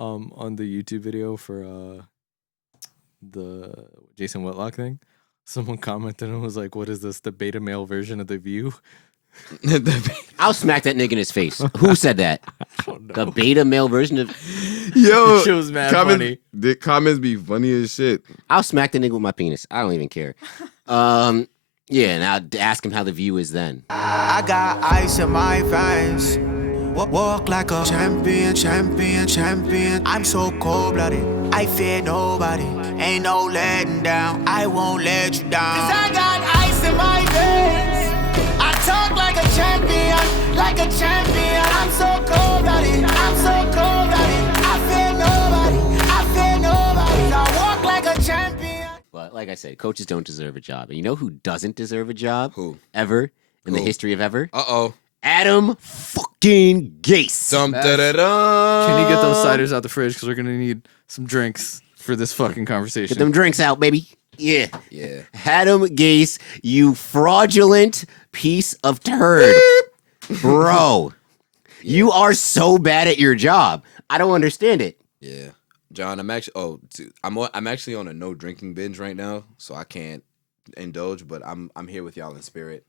on the YouTube video for the Jason Whitlock thing, someone commented and was like, "What is this? The beta male version of The View?" I'll smack that nigga in his face. Who said that? The beta male version of. Yo, It was mad funny. The comments be funny as shit. I'll smack the nigga with my penis. I don't even care. Yeah, now ask him how The View is then. I got ice in my veins. Walk like a champion, champion, champion. I'm so cold-blooded, I fear nobody. Ain't no letting down, I won't let you down. 'Cause I got ice in my veins. I talk like a champion, like a champion. I'm so cold-blooded, I'm so cold-blooded. I fear nobody, I fear nobody. I walk like a champion. But like I said, coaches don't deserve a job. And you know who doesn't deserve a job? Who? Ever in the history of ever? Uh-oh. Adam fucking Gase. Dum da da da. Can you get those ciders out the fridge? Because we're gonna need some drinks for this fucking conversation. Get them drinks out, baby. Yeah. Yeah. Adam Gase, you fraudulent piece of turd. Bro, you are so bad at your job. I don't understand it. Yeah. John, I'm actually on a no drinking binge right now, so I can't indulge, but I'm here with y'all in spirit.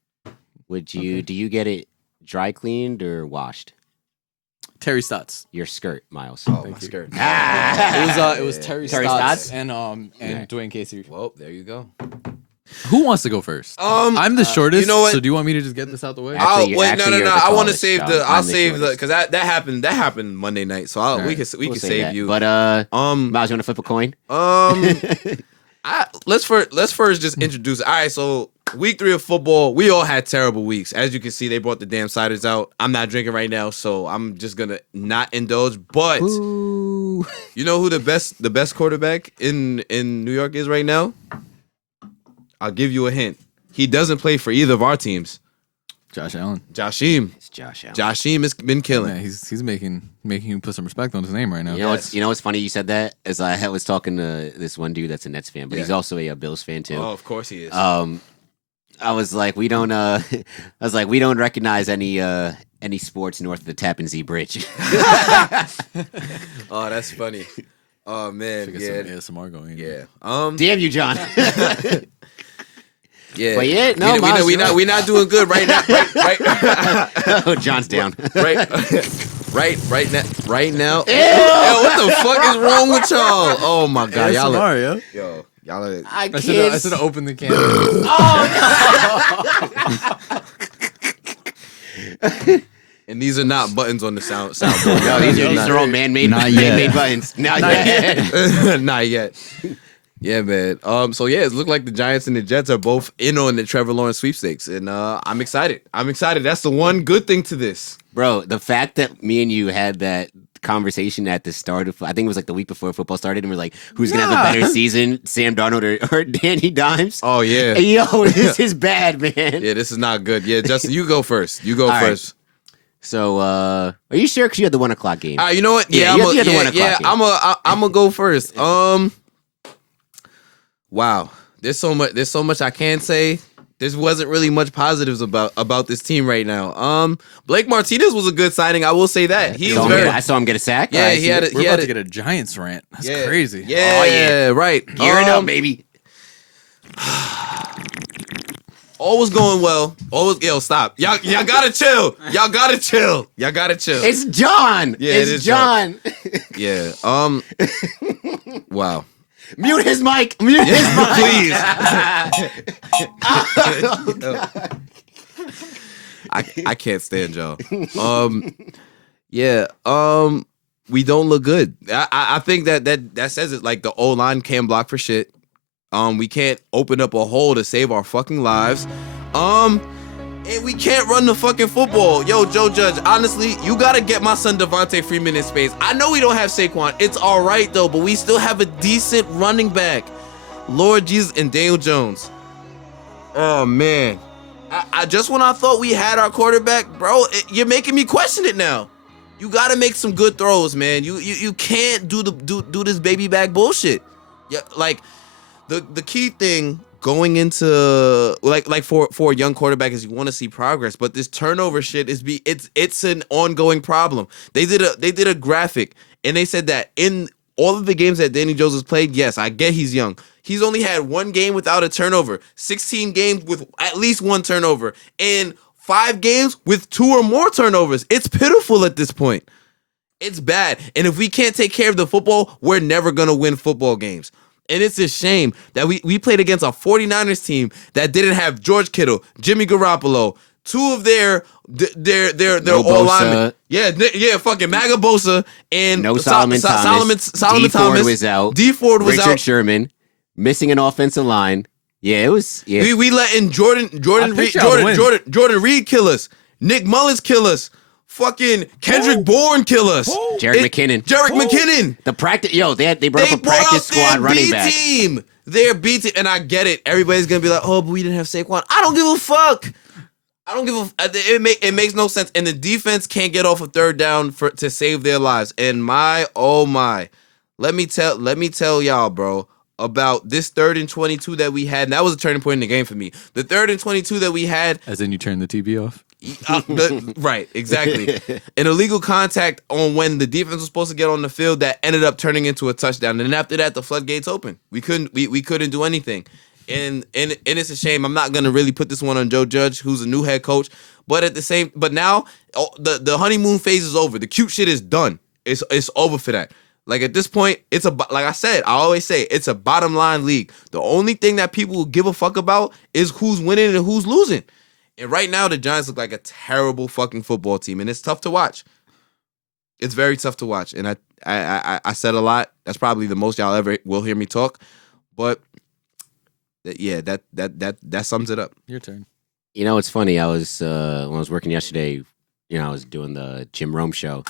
Do you get it dry cleaned or washed? Terry Stotts. Your skirt, Miles. Oh, my skirt. It was Terry Terry Stotts Stotts? and Dwayne Casey. Well, there you go. Who wants to go first? I'm the shortest. you know what? So do you want me to just get this out the way? Actually, No. you're the I want to tallest, save John. the. I'll I'm the save the shortest. because that happened Monday night. So we right. can We'll save that. you. But Miles, you want to flip a coin? Let's first just introduce. All right, so week 3 of football, we all had terrible weeks. As you can see, they brought the damn ciders out. I'm not drinking right now, so I'm just gonna not indulge. But Ooh. you know who the best quarterback in New York is right now? I'll give you a hint. He doesn't play for either of our teams. Josh Allen. Joshim. It's Josh Allen. Joshim has been killing. Yeah, he's making you put some respect on his name right now. You know what's funny? You said that as I was talking to this one dude that's a Nets fan, but he's Yeah. also a Bills fan too. Oh, of course he is. I was like, we don't. I was like, we don't recognize any sports north of the Tappan Zee Bridge. Oh, that's funny. Oh man, Should yeah, get some ASMR going. yeah. Damn you, John. Yeah, But yeah, no, Miles, we you're not we not doing good right now. Right. Oh, John's down. right now. Yo, what the fuck is wrong with y'all? Oh my god, y'all. ASMR, yo. Yo, y'all. Are, I I can't. should have opened the can. and these are not buttons on the soundboard. No, these are all man-made buttons. Not yet. Not yet. Yeah, man. So yeah, it looked like the Giants and the Jets are both in on the Trevor Lawrence sweepstakes, and I'm excited. That's the one good thing to this. Bro, the fact that me and you had that conversation at the start of, I think it was like the week before football started, and we're like, who's gonna have a better season, Sam Darnold or Danny Dimes? Oh yeah. Yo, this is bad, man. Yeah, this is not good. Yeah, Justin, you go first. You go All right. first. So, are you sure? Because you had the 1 o'clock game. You know what? Yeah, you had the 1 o'clock game. I'm gonna go first. Wow. There's so much I can say. There wasn't really much positives about this team right now. Blake Martinez was a good signing. I will say that. I saw him get a sack. Yeah, All right, We're about to get a Giants rant. That's crazy. Yeah, Oh, yeah. right. Gearing up, baby. All was going well. Yo, stop. Y'all gotta chill. Y'all gotta chill. It's John. Yeah, it's it is John. Yeah. Wow. Mute his mic. Mute his mic. Please. I can't stand y'all. Yeah. We don't look good. I think that says it. Like the O-line can't block for shit. We can't open up a hole to save our fucking lives. And we can't run the fucking football. Yo, Joe Judge, honestly, you gotta get my son Devontae Freeman in space. I know we don't have Saquon. It's all right though, but we still have a decent running back. Lord Jesus and Daniel Jones. Oh man, I just when I thought we had our quarterback, bro, you're making me question it now. You gotta make some good throws, man. You can't do this baby back bullshit. Yeah, like the key thing going into like for a young quarterback is you want to see progress, but this turnover shit it's an ongoing problem. They did a graphic And they said that in all of the games that Danny Jones has played, yes, I get he's young. He's only had 1 game without a turnover, 16 games with at least 1 turnover, and 5 games with 2 or more turnovers. It's pitiful at this point. It's bad. And if we can't take care of the football, we're never going to win football games. And it's a shame that we played against a 49ers team that didn't have George Kittle, Jimmy Garoppolo, 2 of their all linemen. Yeah, fucking Maga Bosa and No Solomon Thomas. Solomon D Ford Thomas was out. D Ford was Richard out. Sherman missing an offensive line. Yeah, it was. Yeah, We letting Jordan picked y'all to win. Reed kill us. Nick Mullins kill us. Fucking Kendrick Bourne kill us. Jarek McKinnon. Jarek McKinnon. The practice. Yo, they brought up a practice squad running back. Team. Their B team, and I get it. Everybody's gonna be like, "Oh, but we didn't have Saquon." I don't give a fuck. I don't give a. It makes no sense, and the defense can't get off a 3rd down to save their lives. And oh my, let me tell y'all, bro, about this 3rd and 22 that we had. And that was a turning point in the game for me. The 3rd and 22 that we had. As in you turn the TV off? Right, exactly. An illegal contact on when the defense was supposed to get on the field that ended up turning into a touchdown. And then after that, the floodgates open. We couldn't do anything. And it's a shame. I'm not gonna really put this one on Joe Judge, who's a new head coach. But now the honeymoon phase is over. The cute shit is done. It's over for that. Like at this point, like I said, I always say it's a bottom line league. The only thing that people will give a fuck about is who's winning and who's losing. And right now, the Giants look like a terrible fucking football team, and it's tough to watch. It's very tough to watch. And I said a lot. That's probably the most y'all ever will hear me talk. But yeah, that sums it up. Your turn. You know, it's funny. I was when I was working yesterday. You know, I was doing the Jim Rome show,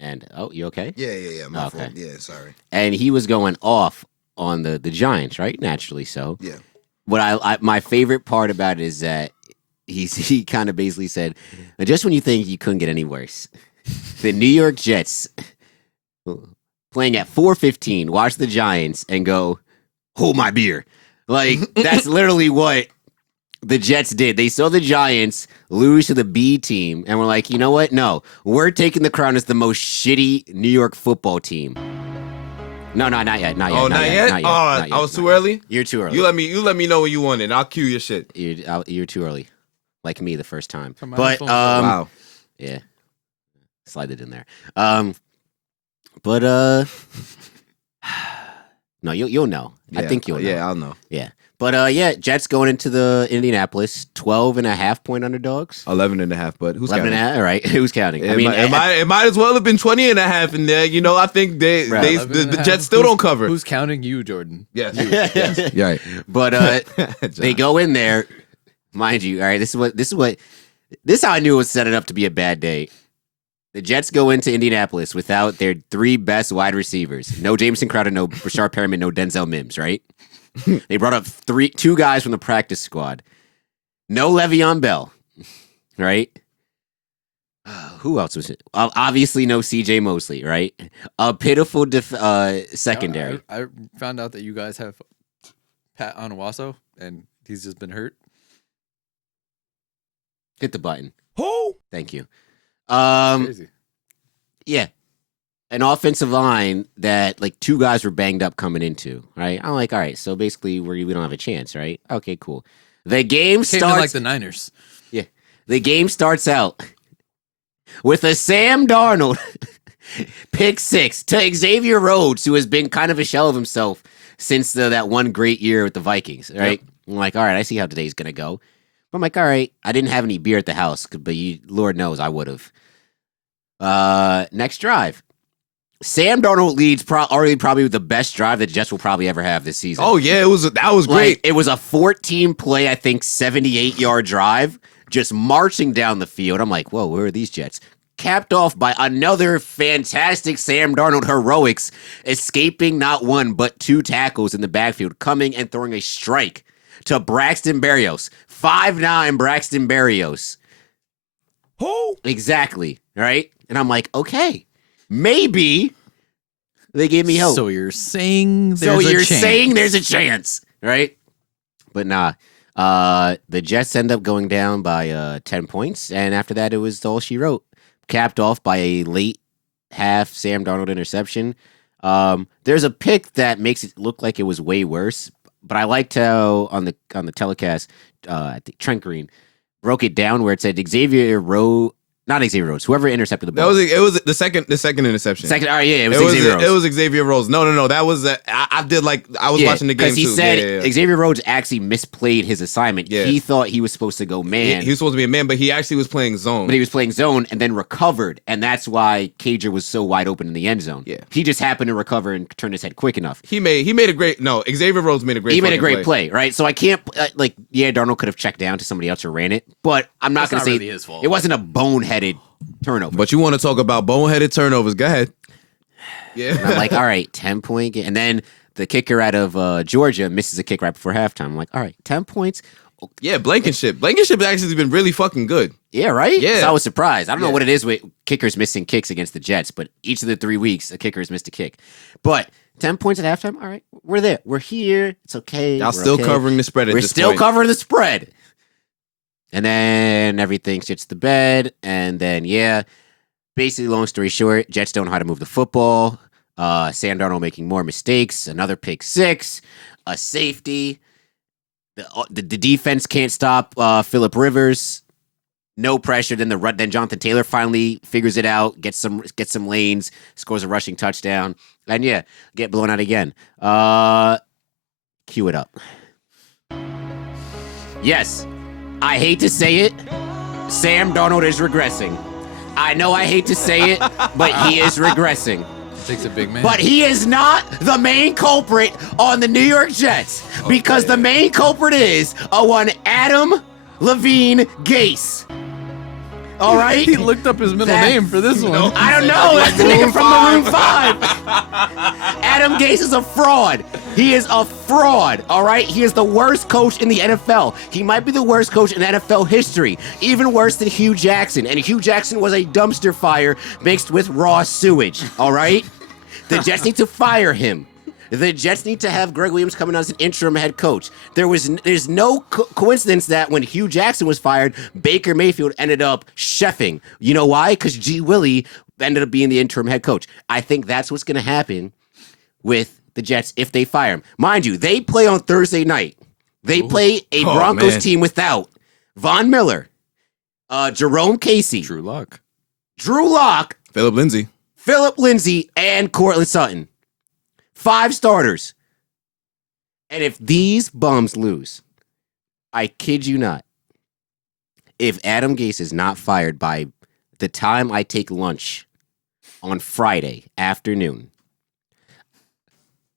and you okay? Yeah. My fault. Yeah, sorry. And he was going off on the Giants, right? Naturally, so. Yeah. What my favorite part about it is that he kind of basically said, just when you think you couldn't get any worse, the New York Jets playing at 4:15 watch the Giants and go, hold my beer. Like, that's literally what the Jets did. They saw the Giants lose to the B team and were like, you know what? No, we're taking the crown as the most shitty New York football team. No, not yet. Not yet. Oh, not yet? I was too early? You're too early. You let me know when you want it. I'll cue your shit. You're too early. Like me the first time. But wow. Yeah. Slide it in there. But no, you'll know. Yeah, I think you'll know. Yeah, I'll know. Yeah. But Jets going into the Indianapolis, 12.5-point underdogs. 11.5, but who's 11 counting? and a half, all right. Who's counting? It might as well have been 20.5 in there. You know, I think the Jets still don't cover. Who's counting you, Jordan? Yes. Yes. Yeah. Right. But they go in there, mind you. All right, this is how I knew it was setting up to be a bad day. The Jets go into Indianapolis without their 3 best wide receivers. No Jameson Crowder, no Rashard Perriman, no Denzel Mims, right? They brought up 2 guys from the practice squad. No Le'Veon Bell, right? Who else was it? Obviously no C.J. Mosley, right? A pitiful secondary. I found out that you guys have Pat Onuaso, and he's just been hurt. Hit the button. Who? Thank you. Crazy. Yeah. An offensive line that, like, 2 guys were banged up coming into, right? I'm like, all right, so basically we don't have a chance, right? Okay, cool. The game Came in starts... like the Niners. Yeah. The game starts out with a Sam Darnold pick 6 to Xavier Rhodes, who has been kind of a shell of himself since that one great year with the Vikings, right? Yep. I'm like, all right, I see how today's going to go. I'm like, all right, I didn't have any beer at the house, but Lord knows I would have. Next drive. Sam Darnold leads probably the best drive the Jets will probably ever have this season. Oh, yeah, that was great. Like, it was a 14-play, I think, 78-yard drive, just marching down the field. I'm like, whoa, where are these Jets? Capped off by another fantastic Sam Darnold heroics, escaping not 1 but 2 tackles in the backfield, coming and throwing a strike to Braxton Berrios. 5'9" Braxton Berrios. Who? Exactly, right? And I'm like, okay, maybe they gave me hope. So you're saying there's a chance, right? But nah. The Jets end up going down by 10 points, and after that, it was all she wrote. Capped off by a late half Sam Darnold interception. There's a pick that makes it look like it was way worse, but I liked how on the telecast, I think Trent Green broke it down where it said not Xavier Rhodes, whoever intercepted the ball. It was the second interception. Second, all right, yeah, it was Xavier Rhodes. It was Xavier Rhodes. No, that was I was watching the game too. Because he said Xavier Rhodes actually misplayed his assignment. Yeah. He thought he was supposed to go man. He was supposed to be a man, but he actually was playing zone. But he was playing zone and then recovered, and that's why Cager was so wide open in the end zone. Yeah. He just happened to recover and turn his head quick enough. Xavier Rhodes made a great. He made a great play, right? So I can't Darnold could have checked down to somebody else or ran it, but I'm not going to say really his fault. It wasn't a boneheaded turnover. But you want to talk about boneheaded turnovers? Go ahead. Yeah. And I'm like, all right, 10-point game. And then the kicker out of Georgia misses a kick right before halftime. I'm like, all right, 10 points. Yeah, Blankenship. Blankenship has actually been really fucking good. Yeah, right? Yeah. So I was surprised. I don't know what it is with kickers missing kicks against the Jets, but each of the 3 weeks, a kicker has missed a kick. But 10 points at halftime, all right, we're there. We're here. It's okay. Y'all still covering the spread at We're this still point. covering the spread. And then everything shits the bed. And then, basically, long story short, Jets don't know how to move the football. Sam Darnold making more mistakes. Another pick six. A safety. The defense can't stop Phillip Rivers. No pressure. Then Jonathan Taylor finally figures it out. Gets some lanes. Scores a rushing touchdown. And get blown out again. Cue it up. Yes. I hate to say it, Sam Darnold is regressing. I know I hate to say it, but he is regressing. Takes a big man. But he is not the main culprit on the New York Jets because the main culprit is one Adam Levine Gase. All right? He looked up his middle name for this one. I don't know. That's the nigga from Maroon 5. Adam Gase is a fraud. He is a fraud, all right? He is the worst coach in the NFL. He might be the worst coach in NFL history, even worse than Hugh Jackson. And Hugh Jackson was a dumpster fire mixed with raw sewage, all right? The Jets need to fire him. The Jets need to have Greg Williams coming as an interim head coach. There's no coincidence that when Hugh Jackson was fired, Baker Mayfield ended up chefing. You know why? Because G. Willie ended up being the interim head coach. I think that's what's going to happen with the Jets if they fire him. Mind you, they play on Thursday night. They play a Broncos team without Von Miller, Jerome Casey, Drew Lock, Phillip Lindsay, and Cortland Sutton. 5 starters. And if these bums lose, I kid you not, if Adam Gase is not fired by the time I take lunch on Friday afternoon,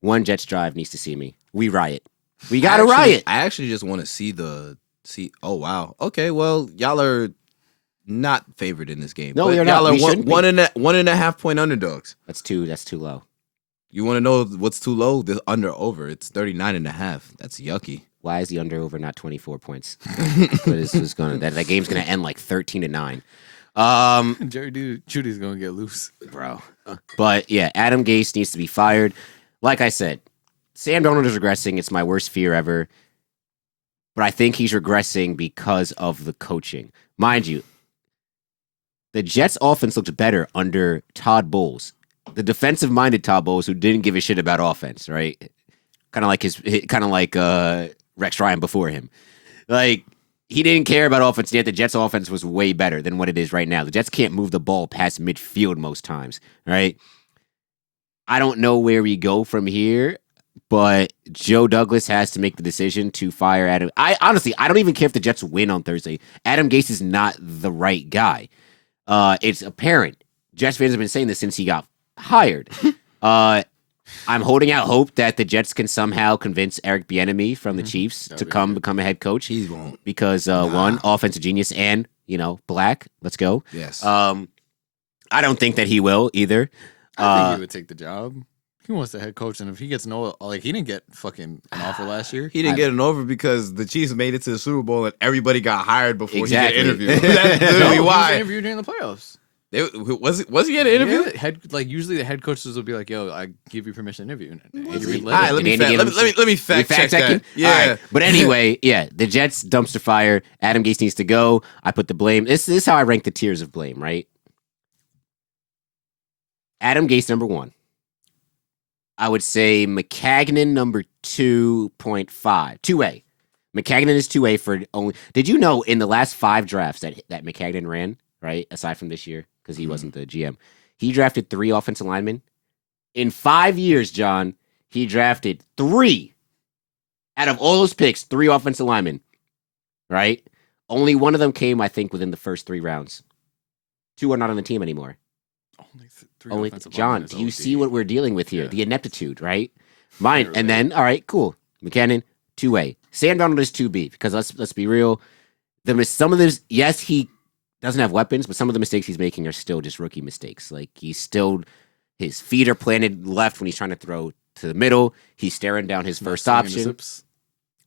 one Jets Drive needs to see me. We riot. We got to riot. I actually just want to see. Oh, wow. Okay, well, y'all are not favored in this game. No, we are not. Y'all are 1.5 point underdogs. That's too low. You want to know what's too low? The under-over. It's 39.5. That's yucky. Why is the under-over not 24 points? That game's going to end like 13-9. Jerry Judy's going to get loose. Bro. But, Adam Gase needs to be fired. Like I said, Sam Darnold is regressing. It's my worst fear ever. But I think he's regressing because of the coaching. Mind you, the Jets' offense looked better under Todd Bowles. The defensive-minded Todd Bowles who didn't give a shit about offense, right? Kind of like Rex Ryan before him. Like, he didn't care about offense, yet the Jets' offense was way better than what it is right now. The Jets can't move the ball past midfield most times, right? I don't know where we go from here, but Joe Douglas has to make the decision to fire Adam. I don't even care if the Jets win on Thursday. Adam Gase is not the right guy. It's apparent. Jets fans have been saying this since he got hired. I'm holding out hope that the Jets can somehow convince Eric Bieniemy from the Chiefs to come become a head coach. He won't. Because one, offensive genius, and black. Let's go. Yes. I don't think that he will either. I think he would take the job. He wants the head coach, and if he gets he didn't get fucking an offer last year. He didn't get an offer because the Chiefs made it to the Super Bowl and everybody got hired before he got interviewed. That's literally why. He was interviewed during the playoffs. Was he at an interview? Yeah, usually the head coaches will be like, "Yo, I give you permission to interview." All right, let me fact check that. Yeah, right. But anyway, the Jets dumpster fire. Adam Gase needs to go. I put the blame. This is how I rank the tiers of blame. Right. Adam Gase number 1. I would say McCagnon number 2.5. 2A. McCagnon is 2A for only. Did you know in the last 5 drafts that McCagnon ran, right? Aside from this year, because he wasn't the GM, he drafted 3 offensive linemen. In 5 years, John, he drafted 3 out of all those picks, 3 offensive linemen, right? Only one of them came, I think, within the first 3 rounds. 2 are not on the team anymore. Only John, do you see what we're dealing with here? Yeah. The ineptitude, right? Mine, and then, all right, cool. McKinnon, 2A. Sam Darnold is 2B, because let's be real. Some of this, yes, he doesn't have weapons, but some of the mistakes he's making are still just rookie mistakes. Like, his feet are planted left when he's trying to throw to the middle. He's staring down his first option.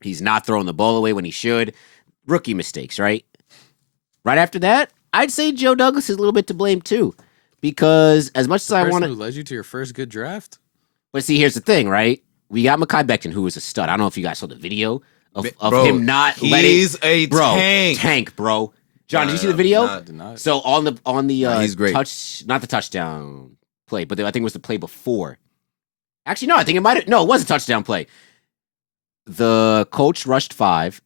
He's not throwing the ball away when he should. Rookie mistakes, right? Right after that, I'd say Joe Douglas is a little bit to blame, too. Because as much as I want to... who led you to your first good draft? But see, here's the thing, right? We got Mekhi Becton, who was a stud. I don't know if you guys saw the video of him not letting... He's a tank. Tank, bro. John, did you see the video? I did not. So on the he's great. Not the touchdown play, but I think it was the play before. Actually, no, I think it was a touchdown play. The Colts rushed 5.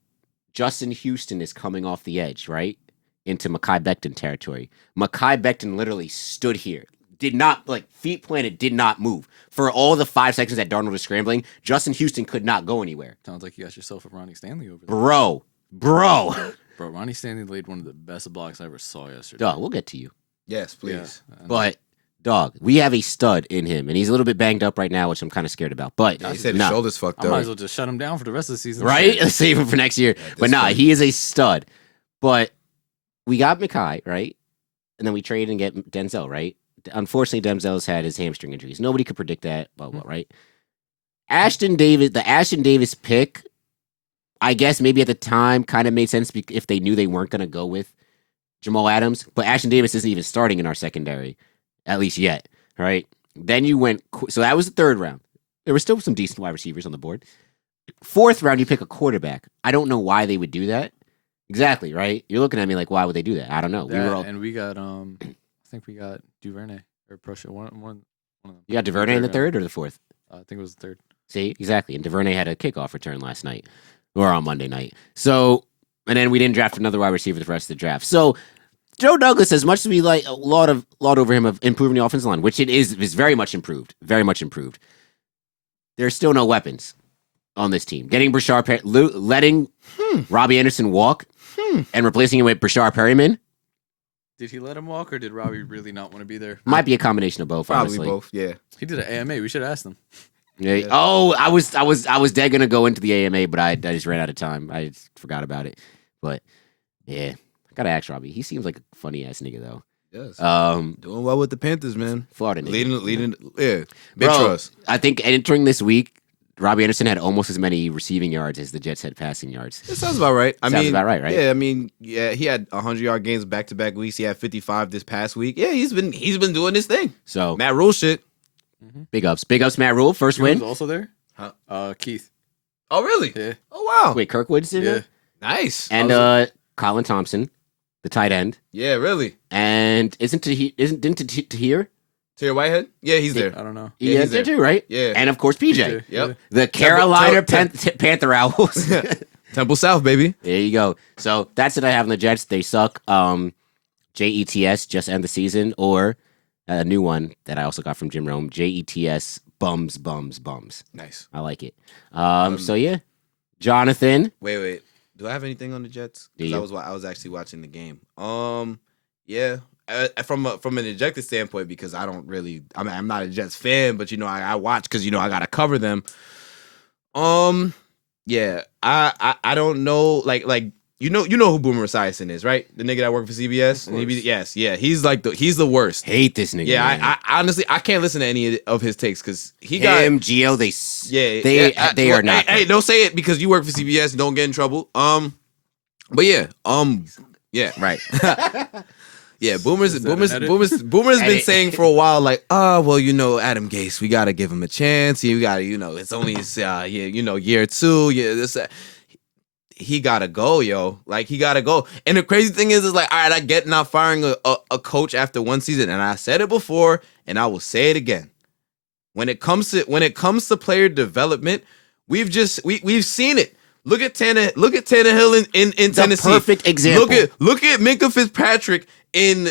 Justin Houston is coming off the edge, right? Into Mekhi Becton territory. Mekhi Becton literally stood here. Did not, feet planted, did not move. For all the 5 seconds that Darnold was scrambling, Justin Houston could not go anywhere. Sounds like you got yourself a Ronnie Stanley over there. Bro. Bro, Ronnie Stanley laid one of the best blocks I ever saw yesterday. Dog, we'll get to you. Yes, please. Yeah, but, dog, we have a stud in him, and he's a little bit banged up right now, which I'm kind of scared about. But he said his shoulder's fucked up. I might as well just shut him down for the rest of the season. Right? Let's save him for next year. But he is a stud. But we got Mekhi, right? And then we trade and get Denzel, right? Unfortunately, Denzel's had his hamstring injuries. Nobody could predict that, blah, blah, right? The Ashton Davis pick, I guess maybe at the time kind of made sense if they knew they weren't going to go with Jamal Adams. But Ashton Davis isn't even starting in our secondary, at least yet, right? Then you went, so that was the 3rd round. There were still some decent wide receivers on the board. 4th round, you pick a quarterback. I don't know why they would do that. Exactly, right? You're looking at me like, why would they do that? I don't know. We got, I think we got Duvernay or Prussia. One of them. You got Duvernay in the 3rd or the 4th? I think it was the 3rd. See, exactly. And Duvernay had a kickoff return last night or on Monday night. So, and then we didn't draft another wide receiver the rest of the draft. So, Joe Douglas, as much as we like a lot over him of improving the offensive line, which it is very much improved, there's still no weapons on this team. Getting letting Robbie Anderson walk and replacing him with Brashard Perryman. Did he let him walk, or did Robbie really not want to be there? Might be a combination of both. Probably honestly. both. Yeah. He did an AMA. We should have asked him. Yeah. Oh, I was dead gonna go into the AMA, but I just ran out of time. I just forgot about it. But yeah, I gotta ask Robbie. He seems like a funny ass nigga though. Yes. Doing well with the Panthers, man. Florida nigga. Leading. Yeah. Big trust. I think entering this week, Robbie Anderson had almost as many receiving yards as the Jets had passing yards. It sounds about right. Sounds about right? Yeah, I mean, yeah, he had 100-yard games back-to-back weeks. He had 55 this past week. Yeah, he's been doing his thing. So Matt Rule shit. Big ups, Matt Rule. First win. Was also there. Keith. Oh really? Yeah. Oh wow. Wait, Kirkwood's in there? Nice. And Colin Thompson, the tight end. Yeah, really. And didn't Tahir? Tahir Whitehead? Yeah, he's there. I don't know. Yeah, he's there too, right? Yeah. And of course, PJ. Yep. The Carolina Panther Owls. Temple South, baby. There you go. So that's what I have on the Jets. They suck. JETS, just end the season, or a new one that I also got from Jim Rome. JETS, bums. Nice. I like it. So yeah, Jonathan. Wait. Do I have anything on the Jets? I was actually watching the game. Yeah. From an ejected standpoint, because I'm not a Jets fan, but I watch because I gotta cover them. Yeah, I don't know, like you know who Boomer Esiason is, right? The nigga that worked for CBS. He's he's the worst. Hate this nigga. Yeah, man. I honestly can't listen to any of his takes because he him, got Gio. They are not. Hey, don't say it because you work for CBS. Don't get in trouble. But yeah, right. Yeah, Boomer's been saying for a while, like, Adam Gase, we gotta give him a chance. You gotta, it's only his year 2. Yeah, this. he gotta go, yo. Like, he gotta go. And the crazy thing is like, all right, I get not firing a coach after one season, and I said it before, and I will say it again. When it comes to player development, we've seen it. Look at Tannehill in Tennessee. The perfect example. Look at Minkah Fitzpatrick in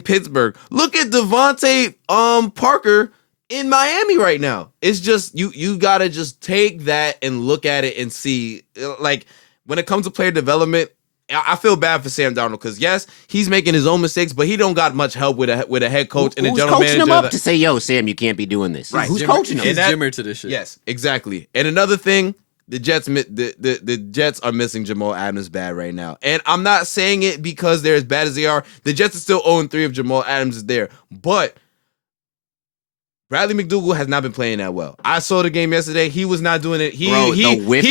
Pittsburgh. Look at Devontae Parker in Miami right now. It's just you gotta just take that and look at it and see. Like, when it comes to player development, I feel bad for Sam Darnold because yes, he's making his own mistakes, but he don't got much help with a head coach and a general manager. Who's coaching him up to say, "Yo, Sam, you can't be doing this"? Right? Who's coaching him? He's Jimmer to this shit. Yes, exactly. And another thing, the Jets are missing Jamal Adams bad right now, and I'm not saying it because they're as bad as they are. The Jets are still 0-3 if Jamal Adams is there, but Bradley McDougall has not been playing that well. I saw the game yesterday. He was not doing it. The whip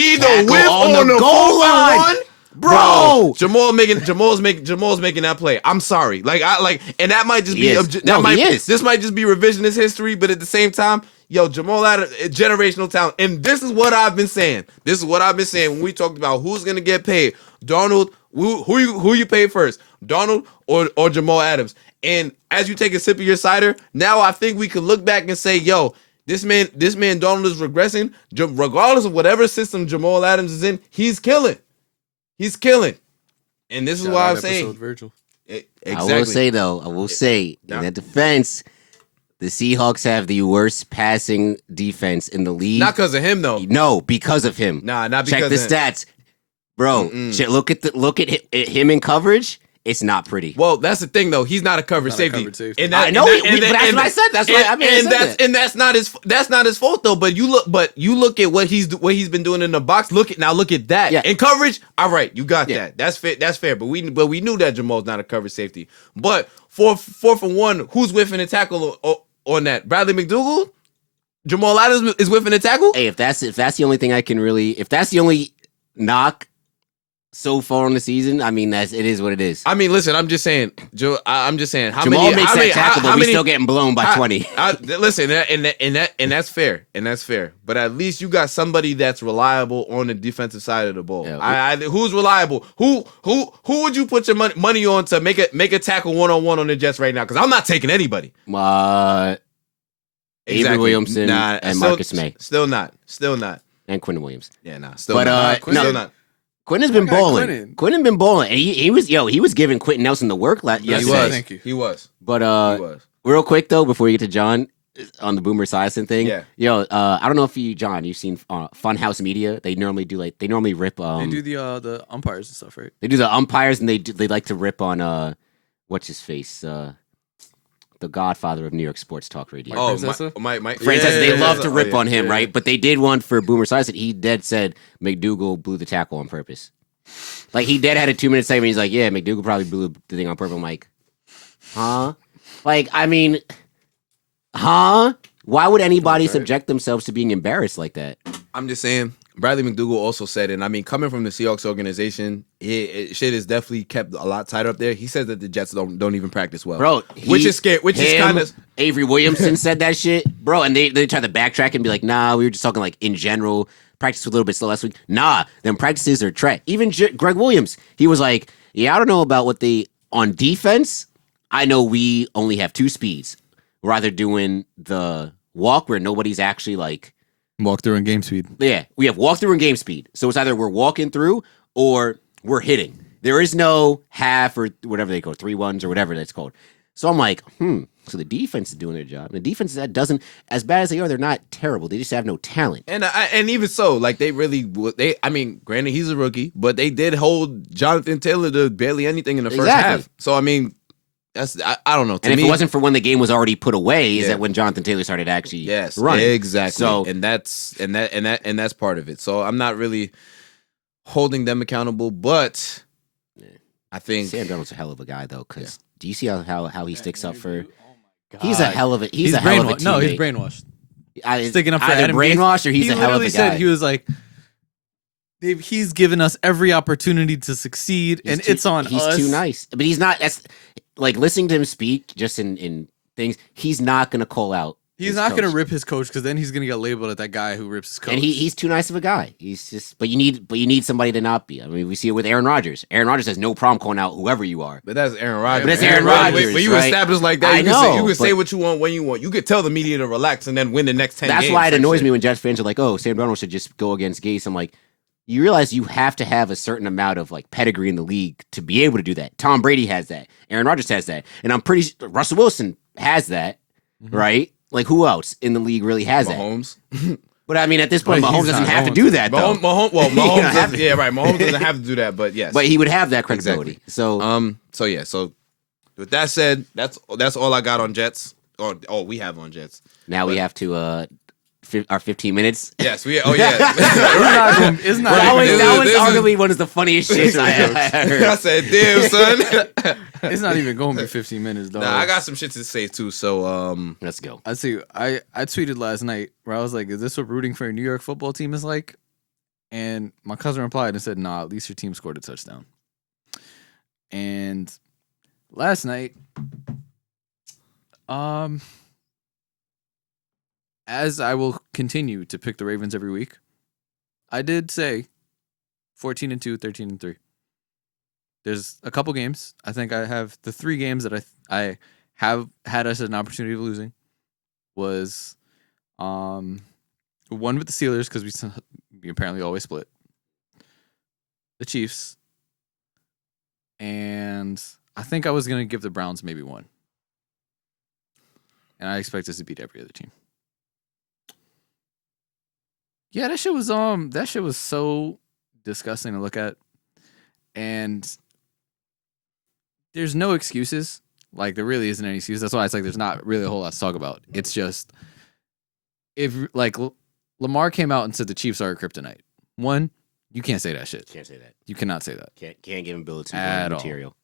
on the goal line. Bro, Jamal's making that play. I'm sorry. And that might just be this might just be revisionist history, but at the same time, yo, Jamal Adams, generational talent. And this is what I've been saying. When we talked about who's gonna get paid. Darnold, who you pay first? Darnold or Jamal Adams? And as you take a sip of your cider, now I think we can look back and say, yo, this man Darnold is regressing. Regardless of whatever system Jamal Adams is in, he's killing. And this is why I'm saying. Virgil. Exactly. I will say, in that defense, the Seahawks have the worst passing defense in the league. Not because of him, though. No, because of him. Nah, not because of him. Check the stats. Bro, look at him in coverage. It's not pretty. Well, that's the thing, though. He's not a coverage safety. And that's what I said. That's why I mean. And that's not his fault, though. But you look at what he's been doing in the box. Look at that. Yeah. In coverage, all right, you got that. That's fair. But we knew that Jamal's not a coverage safety. But four for one, who's whiffing a tackle on that? Bradley McDougall? Jamal Adams is whiffing a tackle? Hey, if that's the only thing I can really, if that's the only knock so far on the season, I mean, it is what it is. I mean, listen, I'm just saying, Joe. I'm just saying, Jamal makes that tackle, but we still getting blown by 20. Listen, and that's fair. But at least you got somebody that's reliable on the defensive side of the ball. Yeah, who's reliable? Who would you put your money on to make a tackle 1-on-1 on the Jets right now? Because I'm not taking anybody. Avery Williamson and Marcus May. Still not. And Quinn Williams. Yeah, still not. Still not. Quinn has been balling. Quinn has been balling, and he was giving Quentin Nelson the work yesterday. Thank you. He was. But real quick though, before you get to John on the Boomer Esiason thing, I don't know if you've seen Funhouse Media. They normally rip. They do the umpires and stuff, right? They do the umpires, and they like to rip on what's his face, the godfather of New York sports talk radio. Mike. Francis, they love to rip on him, right? But they did one for Boomer Esiason. He dead said McDougall blew the tackle on purpose. Like, he dead had a 2-minute segment. He's like, yeah, McDougall probably blew the thing on purpose. I'm like, huh? Like, I mean, huh? Why would anybody subject themselves to being embarrassed like that? I'm just saying. Bradley McDougall also said, and I mean, coming from the Seahawks organization, shit is definitely kept a lot tighter up there. He says that the Jets don't even practice well, bro. Which is scary. Which is kind of Avery Williamson said that shit, bro. And they try to backtrack and be like, nah, we were just talking like in general. Practice was a little bit slow last week. Nah, them practices are trash. Even Greg Williams, he was like, yeah, I don't know about what they on defense. I know we only have 2 speeds. We're either doing the walk where nobody's actually like. Walk through and game speed. Yeah, we have walk through and game speed. So it's either we're walking through or we're hitting. There is no half or whatever they call 3-1s or whatever that's called. So I'm like, so the defense is doing their job. And the defense that doesn't, as bad as they are, they're not terrible. They just have no talent. And even so, like I mean, granted he's a rookie, but they did hold Jonathan Taylor to barely anything in the first half. So I mean, I don't know. And if it wasn't for when the game was already put away, is that when Jonathan Taylor started actually running? Exactly. So and that's part of it. So I'm not really holding them accountable, but I think Sam Darnold's a hell of a guy though. Because do you see how he sticks up for? He's a hell of a he's a hell of a teammate. No, he's brainwashed. Sticking up for either Adam brainwashed or he's a hell of a guy. Said he was like, he's given us every opportunity to succeed, it's on us. He's too nice, but he's not. That's like listening to him speak just in things. He's not going to call out He's not going to rip his coach because then he's going to get labeled as that guy who rips his coach. And he's too nice of a guy. He's just, but you need somebody to not be. I mean, we see it with Aaron Rodgers. Aaron Rodgers has no problem calling out whoever you are. But that's Aaron Rodgers. But that's Aaron Rodgers. When you right? establish like that, I you know, can say what you want when you want. You could tell the media to relax and then win the next 10 games. That's why it annoys me when Jets fans are like, "Oh, Sam Darnold should just go against Gase." I'm like, you realize you have to have a certain amount of like pedigree in the league to be able to do that. Tom Brady has that. Aaron Rodgers has that, and I'm pretty sure Russell Wilson has that, right? Like, who else in the league really has Mahomes. that? But I mean, at this point, But Mahomes doesn't have to do that, though. Mahomes doesn't, yeah, right. Mahomes doesn't have to do that, but yes. But he would have that credibility. Exactly. So with that said, that's all I got on Jets. Or we have on Jets. Now we have to our 15 minutes. Yes, oh yeah. It's not That was this is- arguably one of the funniest shits I heard. I said, damn, son. It's not even going to be 15 minutes, though. Nah, I got some shit to say too. So Let's go. I see. I tweeted last night where I was like, "Is this what rooting for a New York football team is like?" And my cousin replied and said, "Nah, at least your team scored a touchdown." And last night, as I will continue to pick the Ravens every week, I did say 14-2, 13-3. There's a couple games. I think I have the 3 games that I have had us an opportunity of losing was one with the Steelers because we apparently always split. The Chiefs. And I think I was going to give the Browns maybe 1. And I expect us to beat every other team. Yeah, that shit was so disgusting to look at. And there's no excuses. Like, there really isn't any excuse. That's why it's like there's not really a whole lot to talk about. It's just, if, like, Lamar came out and said the Chiefs are kryptonite. 1, you can't say that shit. Can't say that. You cannot say that. Can't give him Bill At all. material.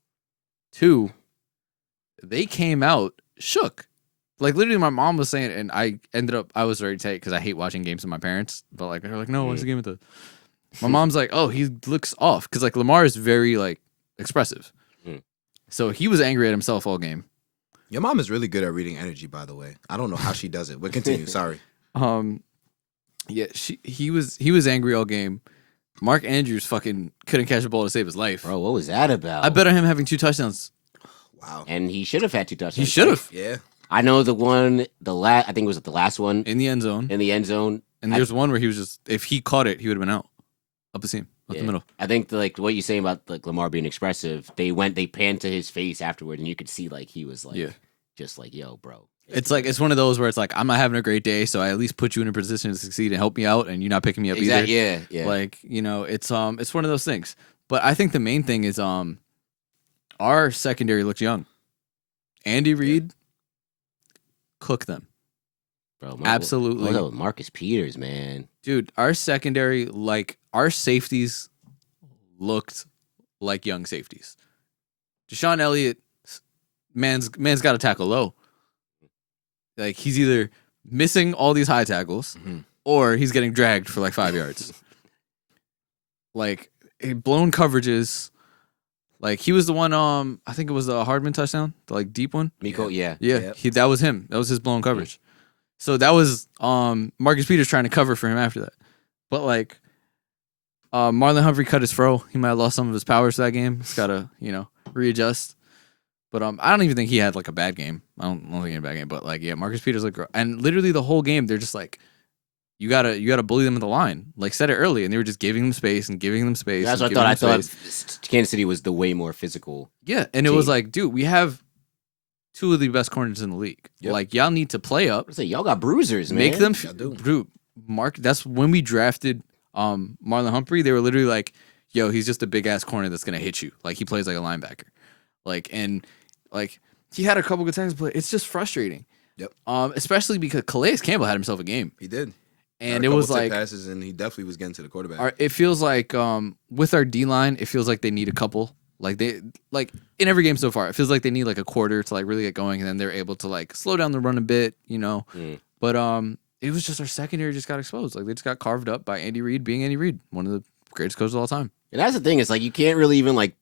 2, they came out shook. Like, literally, my mom was saying, and I was very tight because I hate watching games with my parents. But, like, they're like, no, what's the game with the... My mom's like, oh, he looks off. Because, like, Lamar is very, like, expressive. So he was angry at himself all game. your mom is really good at reading energy, by the way. I don't know how she does it, but continue. Sorry. Yeah, he was angry all game. Mark Andrews fucking couldn't catch a ball to save his life. Bro, what was that about? I bet on him having 2 touchdowns. Wow. And he should have had 2 touchdowns. He should have. Yeah. I know the one, I think it was the last one In the end zone. in the end zone. And there's one where he was just, if he caught it, he would have been out. Up the seam. Up Yeah. the middle. I think like what you're saying about like Lamar being expressive, they panned to his face afterward, and you could see like he was like, Yeah. just like, yo, bro. It's like, it's one of those where it's like, I'm not having a great day, so I at least put you in a position to succeed and help me out, and you're not picking me up either. Yeah, yeah. Like, you know, it's one of those things. But I think the main thing is our secondary looks young. Andy Reid, cook them. Bro, Absolutely. What's up with Marcus Peters, man? Dude, our secondary, like, our safeties looked like young safeties. Deshaun Elliott, man's got to tackle low. Like, he's either missing all these high tackles or he's getting dragged for like 5 yards. Like, blown coverages. Like, he was the one, I think it was the Hardman touchdown, the like deep one. Miko, yeah. Yeah, that was him. That was his blown coverage. So that was Marcus Peters trying to cover for him after that. But like Marlon Humphrey cut his fro. He might have lost some of his powers that game. He's got to, readjust. But I don't even think he had like a bad game. I don't think he had a bad game. But like, yeah, Marcus Peters looked great. And literally the whole game, they're just like, you gotta bully them in the line. Like, said it early, and they were just giving them space and giving them space. That's what I thought. I thought Kansas City was the way more physical. Yeah, and it was like, dude, we have 2 of the best corners in the league. Yep. Like, y'all need to play up. I say, y'all got bruisers, man. Make them, do. dude. Mark. That's when we drafted Marlon Humphrey. They were literally like, "Yo, he's just a big ass corner that's gonna hit you. Like, he plays like a linebacker. Like, and like he had a couple good times, but it's just frustrating. Yep. Especially because Calais Campbell had himself a game, He did. and Had a it was couple tip like, passes, and he definitely was getting to the quarterback. it feels like with our D line, it feels like they need a couple. Like they in every game so far, it feels like they need like a quarter to like really get going, and then they're able to like slow down the run a bit, But it was just our secondary just got exposed. Like, they just got carved up by Andy Reid being Andy Reid, one of the greatest coaches of all time. And that's the thing. It's like you can't really even like.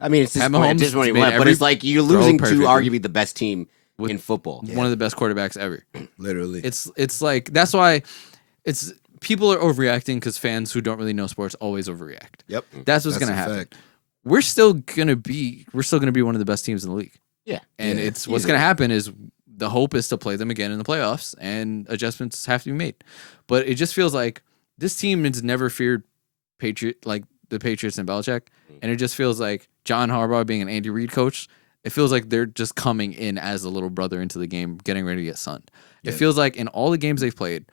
I mean, it's Pat disappointing Mahomes at this point, made but every it's like you're throw losing to perfectly. arguably the best team with in football. one of the best quarterbacks ever. Literally. It's like that's why it's people are overreacting because fans who don't really know sports always overreact. Yep. That's what's That's gonna a happen. fact. We're still gonna be one of the best teams in the league. Yeah. And Yeah, it's what's gonna happen is the hope is to play them again in the playoffs and adjustments have to be made. But it just feels like this team has never feared the Patriots and Belichick. And it just feels like John Harbaugh being an Andy Reid coach, it feels like they're just coming in as a little brother into the game, getting ready to get sunned. Yeah. It feels like in all the games they've played,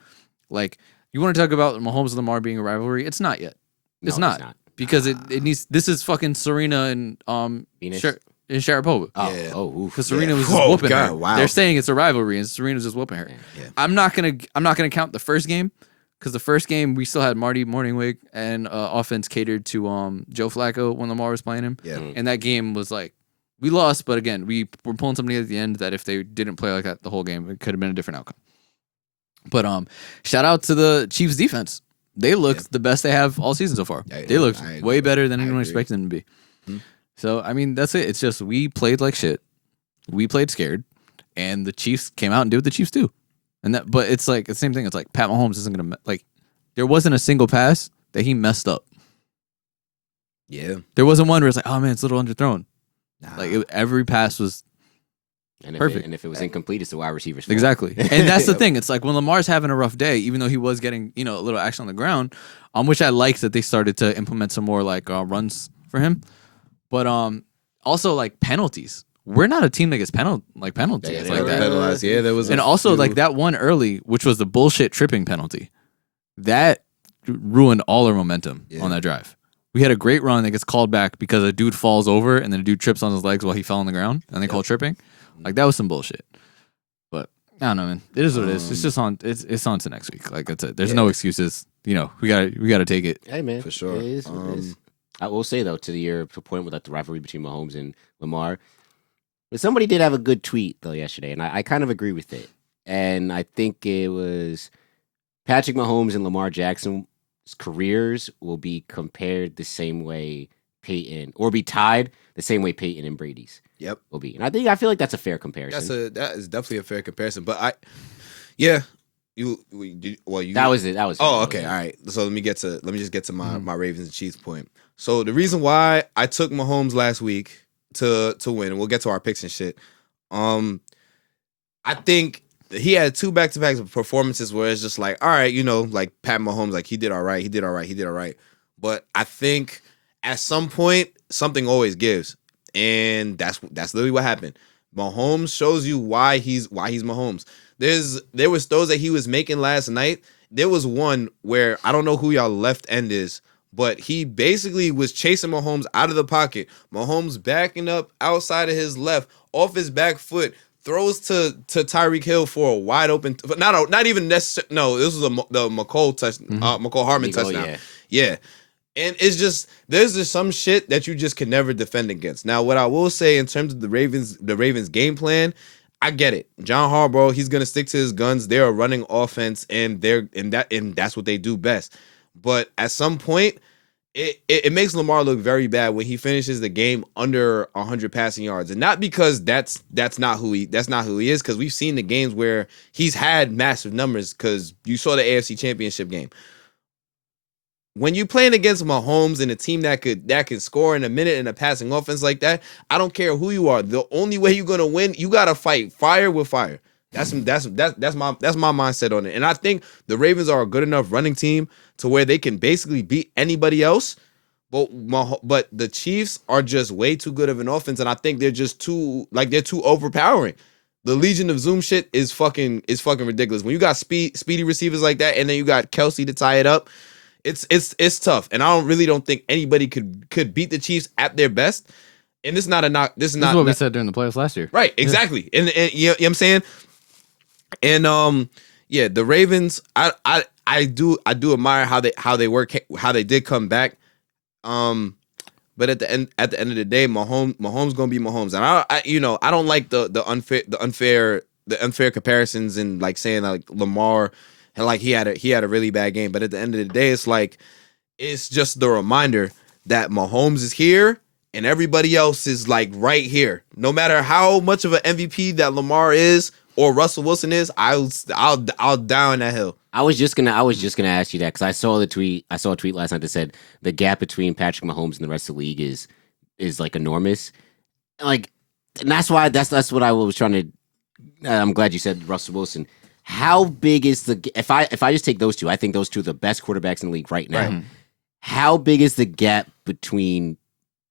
like you want to talk about Mahomes and Lamar being a rivalry, it's not yet. No, It's not. Because it needs this is fucking Serena and Venus? in Sharapova. Oh, Yeah. oof. Because Serena was Oh, just whooping God, her. wow. They're saying it's a rivalry, and Serena's just whooping her. Yeah. I'm not gonna count the first game because the first game we still had Marty Morningwig and offense catered to Joe Flacco when Lamar was playing him, Yeah. and that game was like we lost, but again we were pulling something at the end that if they didn't play like that the whole game, it could have been a different outcome. But shout out to the Chiefs defense. They looked the best they have all season so far. Yeah, They looked I way better than I anyone agree. expected them to be. Mhm. So I mean that's it. It's just we played like shit. We played scared, and the Chiefs came out and did what the Chiefs do. And that, but it's like the same thing. It's like Pat Mahomes isn't gonna like. There wasn't a single pass that he messed up. Yeah. There wasn't one where it's like, oh man, it's a little underthrown. Nah. Like every pass was And if perfect. If it was incomplete, it's the wide receiver's fault. exactly. And that's the thing. It's like when Lamar's having a rough day, even though he was getting a little action on the ground, which I liked that they started to implement some more like runs for him. But also like penalties. We're not a team that gets penalties They like got that. Penalized. Yeah, there was And a also few- like that one early, which was the bullshit tripping penalty, that ruined all our momentum Yeah. on that drive. We had a great run that gets called back because a dude falls over and then a dude trips on his legs while he fell on the ground and they call tripping. Like that was some bullshit. But I don't know, man. It is what it is. It's just on. It's on to next week. Like that's it. There's no excuses. We gotta take it. Hey man, For sure. It is what it is. I will say though, to your point with like the rivalry between Mahomes and Lamar, but somebody did have a good tweet though yesterday, and I kind of agree with it. And I think it was Patrick Mahomes and Lamar Jackson's careers will be compared the same way Peyton, or be tied the same way Peyton and Brady's Yep. will be. And I feel like that's a fair comparison. That is definitely a fair comparison. But you That was it. Oh, okay, all right. So let me just get to my Ravens and Chiefs point. So the reason why I took Mahomes last week to win, and we'll get to our picks and shit. I think he had 2 back-to-back performances where it's just like, all right, like Pat Mahomes, like he did all right. But I think at some point something always gives, and that's literally what happened. Mahomes shows you why he's Mahomes. There was throws that he was making last night. There was one where I don't know who y'all left end is, but he basically was chasing Mahomes out of the pocket. Mahomes backing up outside of his left, off his back foot, throws to Tyreek Hill for a wide open, not even necessary. No, this was the McCole touch, McCole Hardman touchdown. Yeah. And it's just there's just some shit that you just can never defend against. Now, what I will say in terms of the Ravens game plan, I get it. John Harbaugh, he's gonna stick to his guns. They're a running offense, and that's what they do best. But at some point, it makes Lamar look very bad when he finishes the game under 100 passing yards, and not because that's not who he is. Because we've seen the games where he's had massive numbers. Because you saw the AFC Championship game. When you're playing against Mahomes and a team that can score in a minute in a passing offense like that, I don't care who you are. The only way you're gonna win, you gotta fight fire with fire. That's my mindset on it. And I think the Ravens are a good enough running team to where they can basically beat anybody else. But the Chiefs are just way too good of an offense, and I think they're just too overpowering. The Legion of Zoom shit is fucking ridiculous. When you got speedy receivers like that, and then you got Kelsey to tie it up. It's tough, and I don't think anybody could beat the Chiefs at their best. And this is not a knock. This is what we said during the playoffs last year. Right, exactly. And you know what I'm saying? And the Ravens, I do admire how they work, how they did come back. But at the end of the day, Mahomes gonna be Mahomes, and I don't like the unfair comparisons and like saying like Lamar. And like he had a really bad game, but at the end of the day, it's just the reminder that Mahomes is here, and everybody else is like right here. No matter how much of an MVP that Lamar is or Russell Wilson is, I'll down that hill. I was just gonna ask you that because I saw a tweet last night that said the gap between Patrick Mahomes and the rest of the league is like enormous. Like, and that's why that's what I was trying to. I'm glad you said Russell Wilson. How big is if I just take those two? I think those two are the best quarterbacks in the league right now. Right. How big is the gap between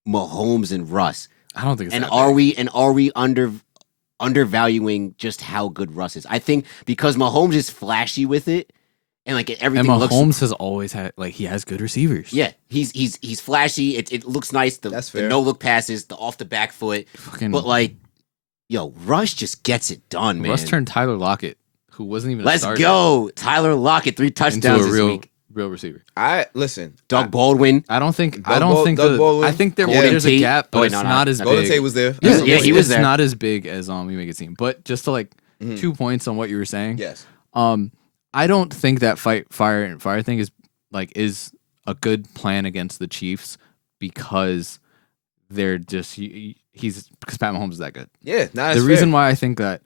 Mahomes and Russ? I don't think it's And that are big. we undervaluing just how good Russ is? I think because Mahomes is flashy with it, and like everything And looks. Mahomes has always had he has good receivers. Yeah, he's flashy. It looks nice. That's The fair. no look passes, the off the back foot. Fucking But like, yo, Russ just gets it done, man. Russ turned Tyler Lockett, who wasn't even a Let's starter, go, Tyler Lockett, 3 into touchdowns a this real week. receiver. Doug Baldwin. I don't think Doug Baldwin. I think Golden there's a Tate. gap, but Oh, wait, it's no, not as Golden big. Tate was there. Yeah, he was it's there. not as big as we make it seem. But just to 2 points on what you were saying. Yes. I don't think that fire thing is a good plan against the Chiefs because they're just because Pat Mahomes is that good. Yeah. Nah, The reason why I think that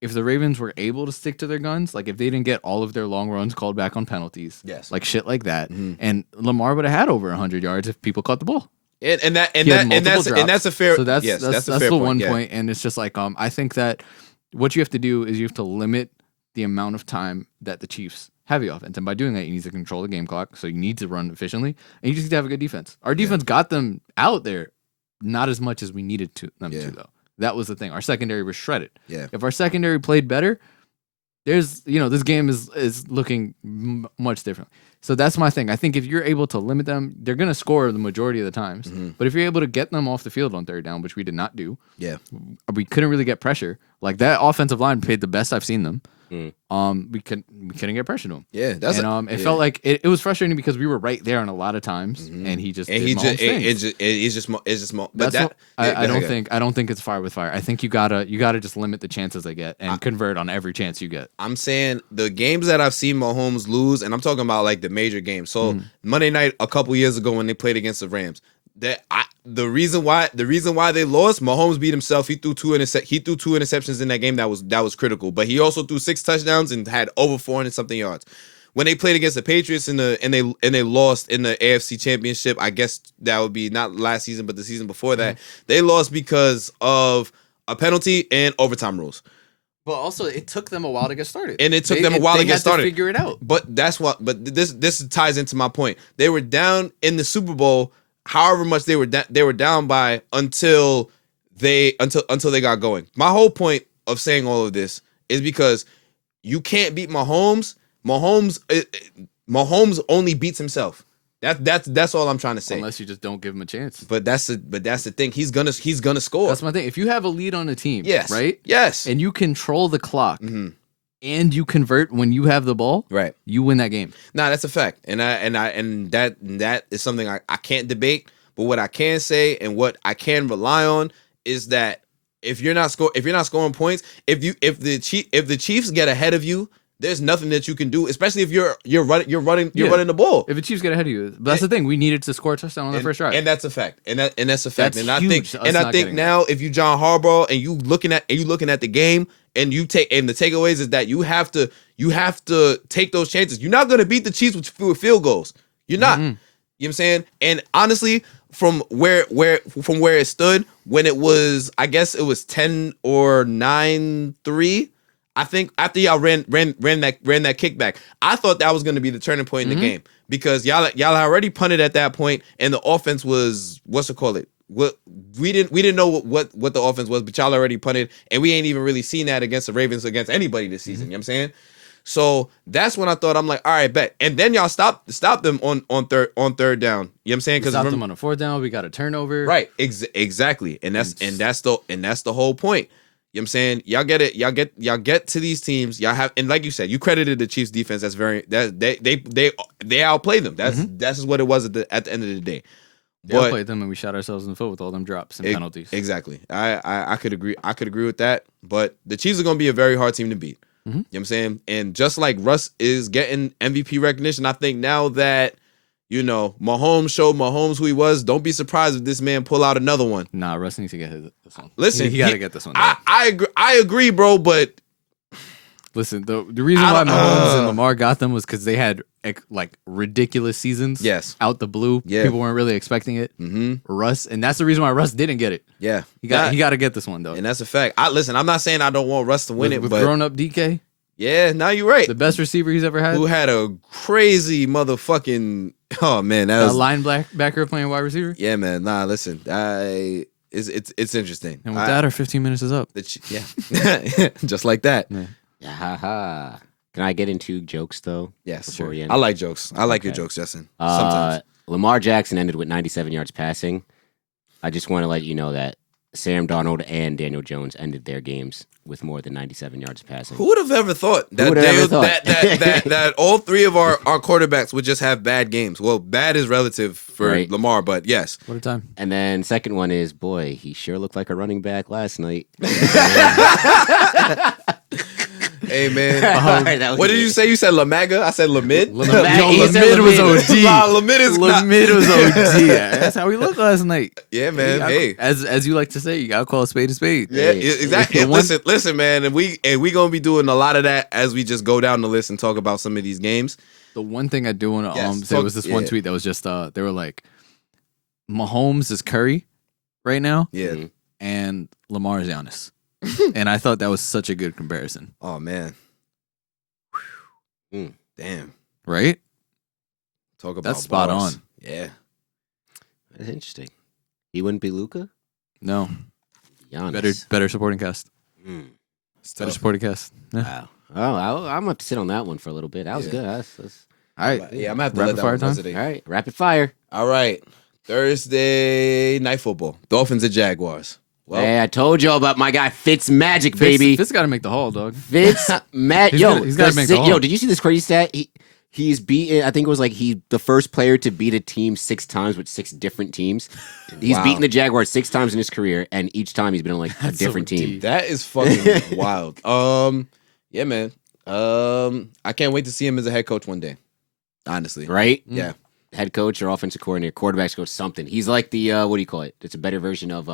if the Ravens were able to stick to their guns, like if they didn't get all of their long runs called back on penalties, Yes. like shit like that, Mhm. and Lamar would have had over 100 yards if people caught the ball. And that's He had multiple drops. a fair. So that's yes, that's a fair the point. one Yeah. point, and it's just I think that what you have to do is you have to limit the amount of time that the Chiefs have the offense, and by doing that, you need to control the game clock. So you need to run efficiently, and you just need to have a good defense. Our defense got them out there, not as much as we needed them Yeah. to though. That was the thing. Our secondary was shredded. Yeah. If our secondary played better, this game is looking much different. So that's my thing. I think if you're able to limit them, they're going to score the majority of the times. Mhm. But if you're able to get them off the field on third down, which we did not do, Yeah. we couldn't really get pressure. Like that offensive line played the best I've seen them. We couldn't get pressure to him. Yeah. That's And it felt like it was frustrating because we were right there on a lot of times, and he just and did he Mahomes things. it's just more. But That's that what, I don't think it's fire with fire. I think you gotta just limit the chances they get and convert on every chance you get. I'm saying the games that I've seen Mahomes lose, and I'm talking about like the major games. So Monday night a couple years ago when they played against the Rams, the reason why they lost, Mahomes beat himself. He threw two interceptions in that game that was critical. But he also threw 6 touchdowns and had over 400 something yards. When they played against the Patriots and they lost in the AFC Championship, I guess that would be not last season but the season before that. They lost because of a penalty and overtime rules. But also, it took them a while to get started. And it took them a while to get started. To figure it out. But this ties into my point. They were down in the Super Bowl, however much they were down by until they got going. My whole point of saying all of this is because you can't beat Mahomes. Mahomes only beats himself. That's all I'm trying to say. Unless you just don't give him a chance. But that's the thing. He's gonna score. That's my thing. If you have a lead on a team, Yes. right? Yes. And you control the clock Mhm. and you convert when you have the ball, Right. you win that game. Nah, that's a fact, and that is something I can't debate. But what I can say and what I can rely on is that if you're not scoring points, if the Chiefs get ahead of you, there's nothing that you can do, especially if you're running the ball. If the Chiefs get ahead of you, but that's the thing. We needed to score a touchdown on the first drive. And that's a fact. And that's a fact. That's and I huge, think us and I not think getting now if you John Harbaugh and you looking at the game and the takeaways is that you have to take those chances. You're not gonna beat the Chiefs with field goals. You're not. You know what I'm saying? And honestly, from where it stood when it was, I guess it was 10 or 9-3. I think after y'all ran that kickback, I thought that was going to be the turning point in the game because y'all already punted at that point, and the offense was we didn't know what the offense was, but y'all already punted, and we ain't even really seen that against the Ravens against anybody this season. You know what I'm saying? So that's when I thought, I'm like, all right, bet. And then y'all stop them on third down. You know what I'm saying? Because stopped them on a fourth down. We got a turnover. Right. Exactly. And that's the whole point. You know what I'm saying? Y'all get it. Y'all get to these teams. Y'all have, and like you said, you credited the Chiefs defense. That's they outplayed them. That's just what it was at the end of the day. They outplayed them and we shot ourselves in the foot with all them drops and penalties. Exactly. I could agree. I could agree with that. But the Chiefs are going to be a very hard team to beat. You know what I'm saying? And just like Russ is getting MVP recognition, I think now that you know, Mahomes showed Mahomes who he was. Don't be surprised if this man pull out another one. Nah, Russ needs to get this one. Listen, he got to get this one. I agree, bro, but Listen, the reason why Mahomes and Lamar got them was because they had like ridiculous seasons. Yes. Out the blue. Yeah. People weren't really expecting it. Mm-hmm. Russ, and that's the reason why Russ didn't get it. Yeah. He got to get this one though. And that's a fact. Listen, I'm not saying I don't want Russ to win it, with but grown up DK, yeah, now you're right. the best receiver he's ever had. Who had a crazy motherfucking man, that A was linebacker playing wide receiver. yeah, man. Nah, listen, it's interesting. And with that, our 15 minutes is up. Yeah, just like that. Yeah. Ha ha. Can I get into jokes though? Yes, Before we end? I like jokes. I like your Okay. jokes, Justin. Sometimes. Lamar Jackson ended with 97 yards passing. I just want to let you know that Sam Darnold and Daniel Jones ended their games with more than 97 yards passing. Who would have ever thought that would have ever thought? that all three of our quarterbacks would just have bad games? Well, bad is relative for Right. Lamar, but yes. What a time. And then second one is, boy, he sure looked like a running back last night. Hey man, All right, that was what did it. you say? You said Lamaga? I said Lamid. Lamid. He said Lamid was Lamid. OD. Nah, Lamid is not. Lamid was OD. That's how he looked last night. Yeah, man. Hey. As you like to say, you gotta call a spade a spade. Yeah, Hey. exactly. The one- Listen, man, and we gonna be doing a lot of that as we just go down the list and talk about some of these games. The one thing I do want to Yes, say was this one yeah. tweet that was just they were like, Mahomes is Curry right now, Yeah. Mhm. and Lamar is Giannis, and I thought that was such a good comparison, Oh man. Mm. Damn. right? Talk about That's spot bars. on. Yeah. That's interesting. He wouldn't be Luca? No, Giannis. better supporting cast, Mm. It's better tough. supporting cast. Yeah. Wow. Oh, I'm gonna have to sit on that one for a little bit. That was Yeah. good. That's All right, Yeah, I'm gonna have to Rapid let that fire one time? resonate. all right. Rapid fire. All right. Thursday night football. Dolphins and Jaguars. Well, Hey, I told y'all about my guy Fitz Magic, baby. Fitz got to make the hall, dog. Fitz Magic. He's Yo, gotta- he's gotta make the yo, Hall. did you see this crazy stat? He's beaten. I think it was like the first player to beat a team 6 times with 6 different teams. He's Wow. beaten the Jaguars 6 times in his career, and each time he's been on like a That's so different team. deep. that is fucking wild. Yeah, man. I can't wait to see him as a head coach one day. Honestly. Right? Yeah. Head coach or offensive coordinator, quarterback's coach, something. He's like the what do you call it? It's a better version of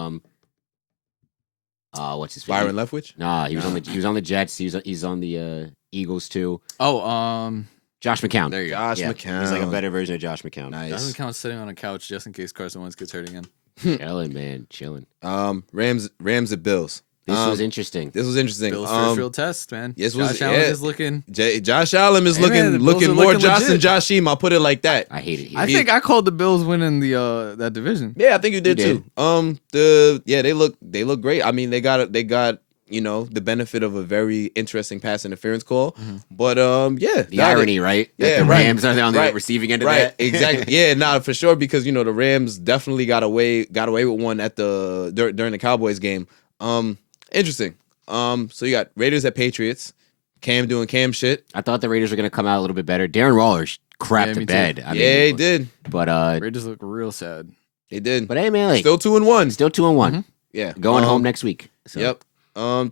what's his Byron Leftwich? Nah, he was on the Jets. He's on the Eagles too. Oh, Josh McCown. there you go. Josh Yeah, McCown. He's like a better version of Josh McCown. Nice. Doesn't count sitting on a couch just in case Carson Wentz gets hurt again. Chilling, man, chilling. Rams at Bills. This was interesting. This was interesting. Bill's first real test, man. yes, Josh was- Allen yeah. is looking. Josh Allen is Hey, man, the Bills looking are more looking Josh than legit. Joshim. I'll put it like that. I hate it here. I think I called the Bills winning the that division. Yeah, I think you did You too. They look great. I mean, they got the benefit of a very interesting pass interference call. But the irony, right? That Yeah, the right. Rams are on the Right. receiving end of right, that. exactly. Yeah, nah, for sure because the Rams definitely got away with one at during the Cowboys game. Interesting. So you got Raiders at Patriots. Cam doing Cam shit. I thought the Raiders were going to come out a little bit better. Darren Waller crapped Yeah, to me too. bed. I Yeah, he mean, did. But Raiders look real sad. He did. hey, man, like, Still 2-1. still 2-1. Mhm. Yeah, Going home next week. So. Yep.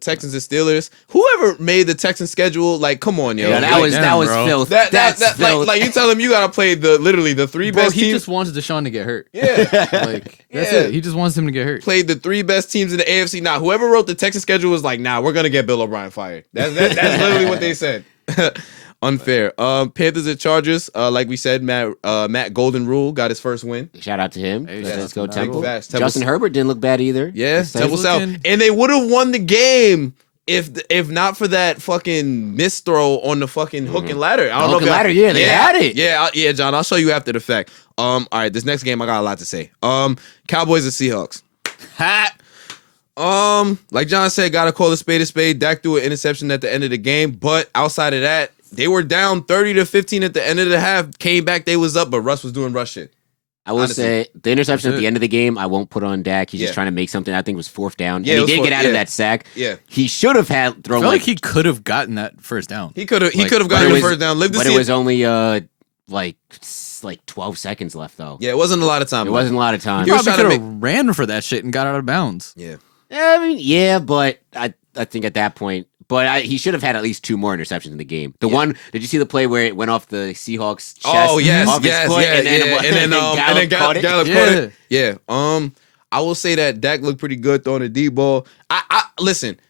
Texans and Steelers. Whoever made the Texans schedule, like, come on, yo. Yeah, that Like, was damn, filth. bro. That's filth. like you tell him you gotta play literally the 3 Bro, best he teams. just wants Deshaun to get hurt. Yeah, Like that's Yeah. it. He just wants him to get hurt. played the 3 best teams in the AFC. Nah, whoever wrote the Texas schedule was like, nah, we're gonna get Bill O'Brien fired. That's literally what they said. Unfair. Panthers and Chargers. Like we said, Matt Golden Rule got his first win. Shout out to him. Hey, Let's go shout out to Temple. Big facts. Temple- Justin Herbert didn't look bad either. Yeah, Just saying. Temple South, looking- and they would have won the game if not for that fucking missed throw on the fucking hook and ladder. I don't know Hook if and y'all- ladder, yeah, they had it. Yeah, John. I'll show you after the fact. All right, this next game I got a lot to say. Cowboys and Seahawks. Hat. Like John said, gotta call a spade. Dak threw an interception at the end of the game, but outside of that, they were down 30-15 at the end of the half. Came back, they was up, but Russ was doing Russ shit. I will Honestly. say the interception That's at the it. end of the game, I won't put on Dak. He's Yeah. just trying to make something. I think it was 4th down. Yeah, it and was he did get fourth- out of yeah. that sack. Yeah, He should have had I thrown feel like, like he could have gotten that first down. he could have Like, gotten but it the was- first down. Lived to but see it was only like 12 seconds left though. Yeah, it wasn't a lot of time. It wasn't a lot of time. He was Probably trying could to have ran for that shit and got out of bounds. Yeah. I mean, yeah, but I think at that point, But he should have had at least 2 more interceptions in the game. The one, did you see the play where it went off the Seahawks' chest? Oh yes, off his foot, and then Gallup caught it. Yeah. I will say that Dak looked pretty good throwing the deep ball. I listen.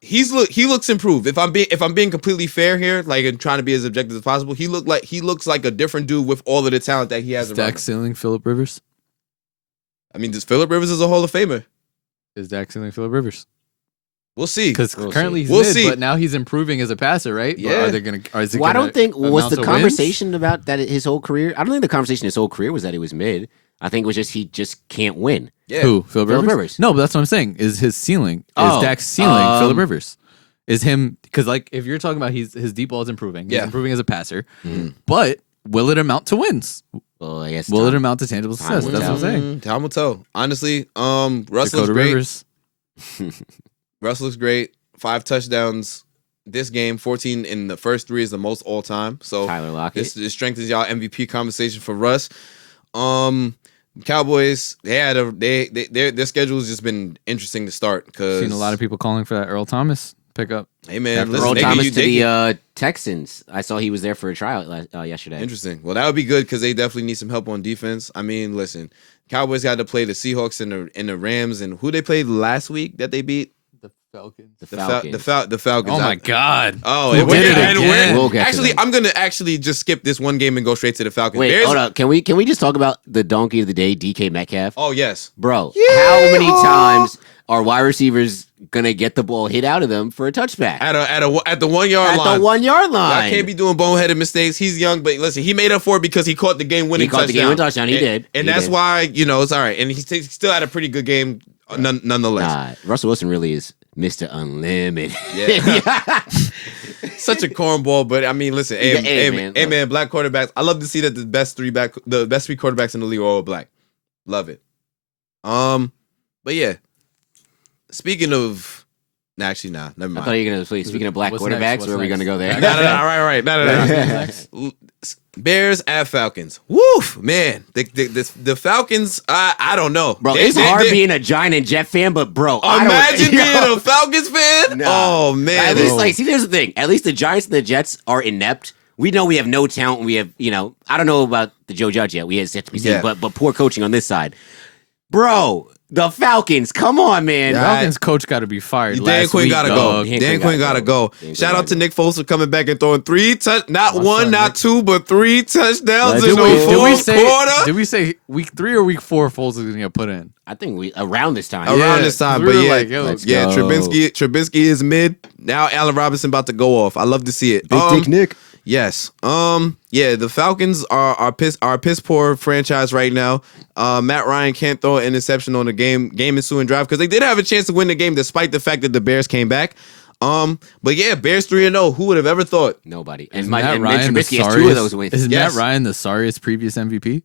He looks improved. If I'm being completely fair here, like and trying to be as objective as possible, he looks like a different dude with all of the talent that he has. Is Dak ceiling Phillip Rivers? I mean, Phillip Rivers is a Hall of Famer. Is Dak ceiling Phillip Rivers? We'll see. Because currently he's mid, but now he's improving as a passer, right? Yeah. Are they gonna? I don't think was the conversation about that his whole career. I don't think the conversation his whole career was that he was mid. I think it was just he just can't win. Yeah. Who? Phillip Rivers? No, but that's what I'm saying. Is his ceiling? Is Dak's ceiling Phillip Rivers? Is him because like if you're talking about his deep ball is improving. He's improving as a passer. But will it amount to wins? Well, I guess will it amount to tangible success? That's what I'm saying. Time will tell. Honestly, Russ looks great. Russ looks great. 5 touchdowns this game. 14 in the first 3 is the most all time. So Tyler Lockett. This strengthens y'all MVP conversation for Russ. Cowboys, their schedule has just been interesting to start because seen a lot of people calling for that Earl Thomas pickup. Hey man, Earl Thomas to the Texans. I saw he was there for a tryout yesterday. Interesting. Well, that would be good because they definitely need some help on defense. I mean, listen, Cowboys got to play the Seahawks and the Rams, and who they played last week that they beat. The Falcons. The Falcons. Oh my God. Oh, it did it again. We'll get actually, I'm gonna just skip this one game and go straight to the Falcons. Wait, hold up. Can we just talk about the donkey of the day, DK Metcalf? Oh yes, bro. How many times are wide receivers gonna get the ball hit out of them for a touchback? At the 1 yard line. At the 1 yard line. I can't be doing boneheaded mistakes. He's young, but listen, he made up for it because he caught the game winning touchdown. He caught the game winning touchdown. He did. And that's why it's all right. And he still had a pretty good game nonetheless. Russell Wilson really is Mr. Unlimited. Yeah. Such a cornball, but I mean, listen, man, black quarterbacks. I love to see that the best 3 quarterbacks in the league are all black. Love it. But yeah. Speaking of, never mind. I thought you were gonna say speaking of black quarterbacks. Where are we gonna go there? No, right. No. Bears at Falcons. Woof, man. The Falcons. I don't know, bro. It's hard being a Giant and Jet fan, but bro, imagine being a Falcons fan. Nah. Oh man. At least, here's the thing. At least the Giants and the Jets are inept. We know we have no talent. We have, I don't know about the Joe Judge yet. We have yet to be seen, but poor coaching on this side, bro. The Falcons, come on, man. The Falcons coach got to be fired. Dan Quinn got to go. Dan Quinn got to go. Shout out to Nick Foles for coming back and throwing 3 not 1, not 2, but 3 touchdowns in the fourth quarter. Did we say week 3 or week 4 Foles is going to get put in? I think around this time. Around this time, but Trubisky is mid. Now Allen Robinson about to go off. I love to see it. Big Dick Nick. Yes. The Falcons are piss poor franchise right now. Matt Ryan can't throw an interception on the game ensuing drive because they did have a chance to win the game despite the fact that the Bears came back. But yeah, Bears 3-0. Who would have ever thought? Nobody. And Trubisky has 2 of those wins. Is Matt Ryan the sorriest previous MVP?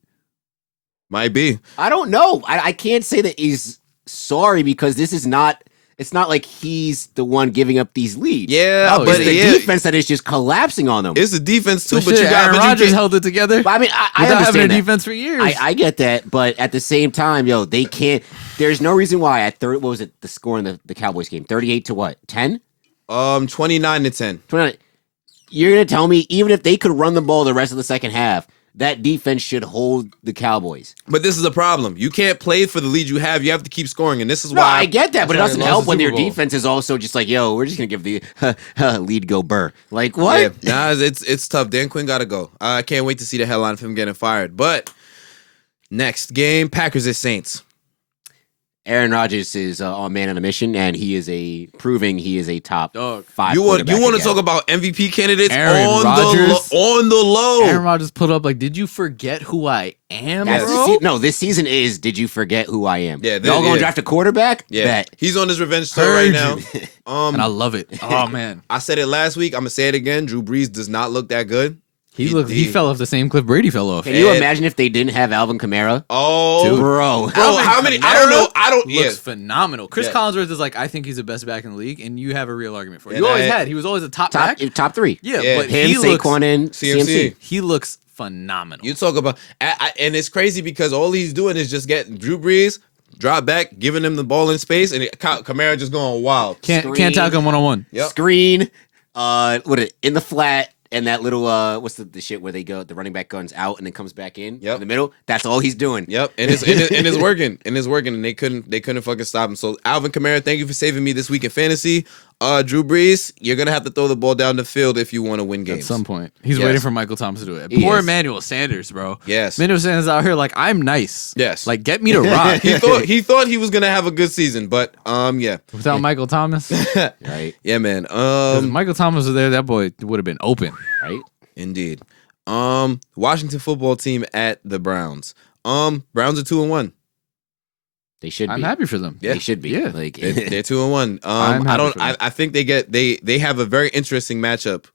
Might be. I don't know. I can't say that he's sorry because this is not. It's not like he's the one giving up these leads. Yeah, but it's the defense that is just collapsing on them. It's the defense too, but Aaron Rodgers held it together. But I mean, I without having a that. defense for years. I get that, but at the same time, they can't. There's no reason why. What was it? The score in the Cowboys game, 38 to what? 10? 29-10. 29. You're gonna tell me even if they could run the ball the rest of the second half, that defense should hold the Cowboys. But this is a problem. You can't play for the lead you have. You have to keep scoring, and this is why. I get that, but it doesn't help when your defense is also just like, we're just gonna give the lead go Burr. Like what? Yeah. It's tough. Dan Quinn gotta go. I can't wait to see the headline of him getting fired. But next game, Packers at Saints. Aaron Rodgers is on man on a mission, and he is proving he is a top 5. You want to talk about MVP candidates on the low? Aaron Rodgers put up did you forget who I am, bro? This season is did you forget who I am? Yeah, y'all gonna draft a quarterback? Yeah, Bet. He's on his revenge tour right now. And I love it. Oh man, I said it last week. I'm gonna say it again. Drew Brees does not look that good. He fell off the same cliff Brady fell off. Can you imagine if they didn't have Alvin Kamara? Oh, bro, how many? I don't know. Looks phenomenal. Chris Collinsworth is I think he's the best back in the league, and you have a real argument for it. You always had. He was always a top 3. Yeah, but him, Saquon, and CMC. He looks phenomenal. You talk about, and it's crazy because all he's doing is just getting Drew Brees. drop back, giving him the ball in space, and Kamara just going wild. Can't tackle him 1-on-1. Yep. Screen, in the flat, and that little what's the shit where they go, the running back guns out and then comes back in the middle. That's all he's doing. Yep, and it's working, and they couldn't fucking stop him. So Alvin Kamara, thank you for saving me this week in fantasy. Drew Brees, you're gonna have to throw the ball down the field if you want to win games. At some point, he's Yes. waiting for Michael Thomas to do it. He Poor is. Emmanuel Sanders, bro. Yes. Emmanuel Sanders out here like I'm nice. Yes. Like get me to rock. he thought he was gonna have a good season, but yeah. Without Michael Thomas, Right. Yeah, man. if Michael Thomas was there, that boy would have been open. Right. Indeed. Washington football team at the Browns. Browns are 2-1. They should be. I'm happy for them. Yeah. They should be. Yeah. Like They're 2-1. I'm happy for them. I think they have a very interesting matchup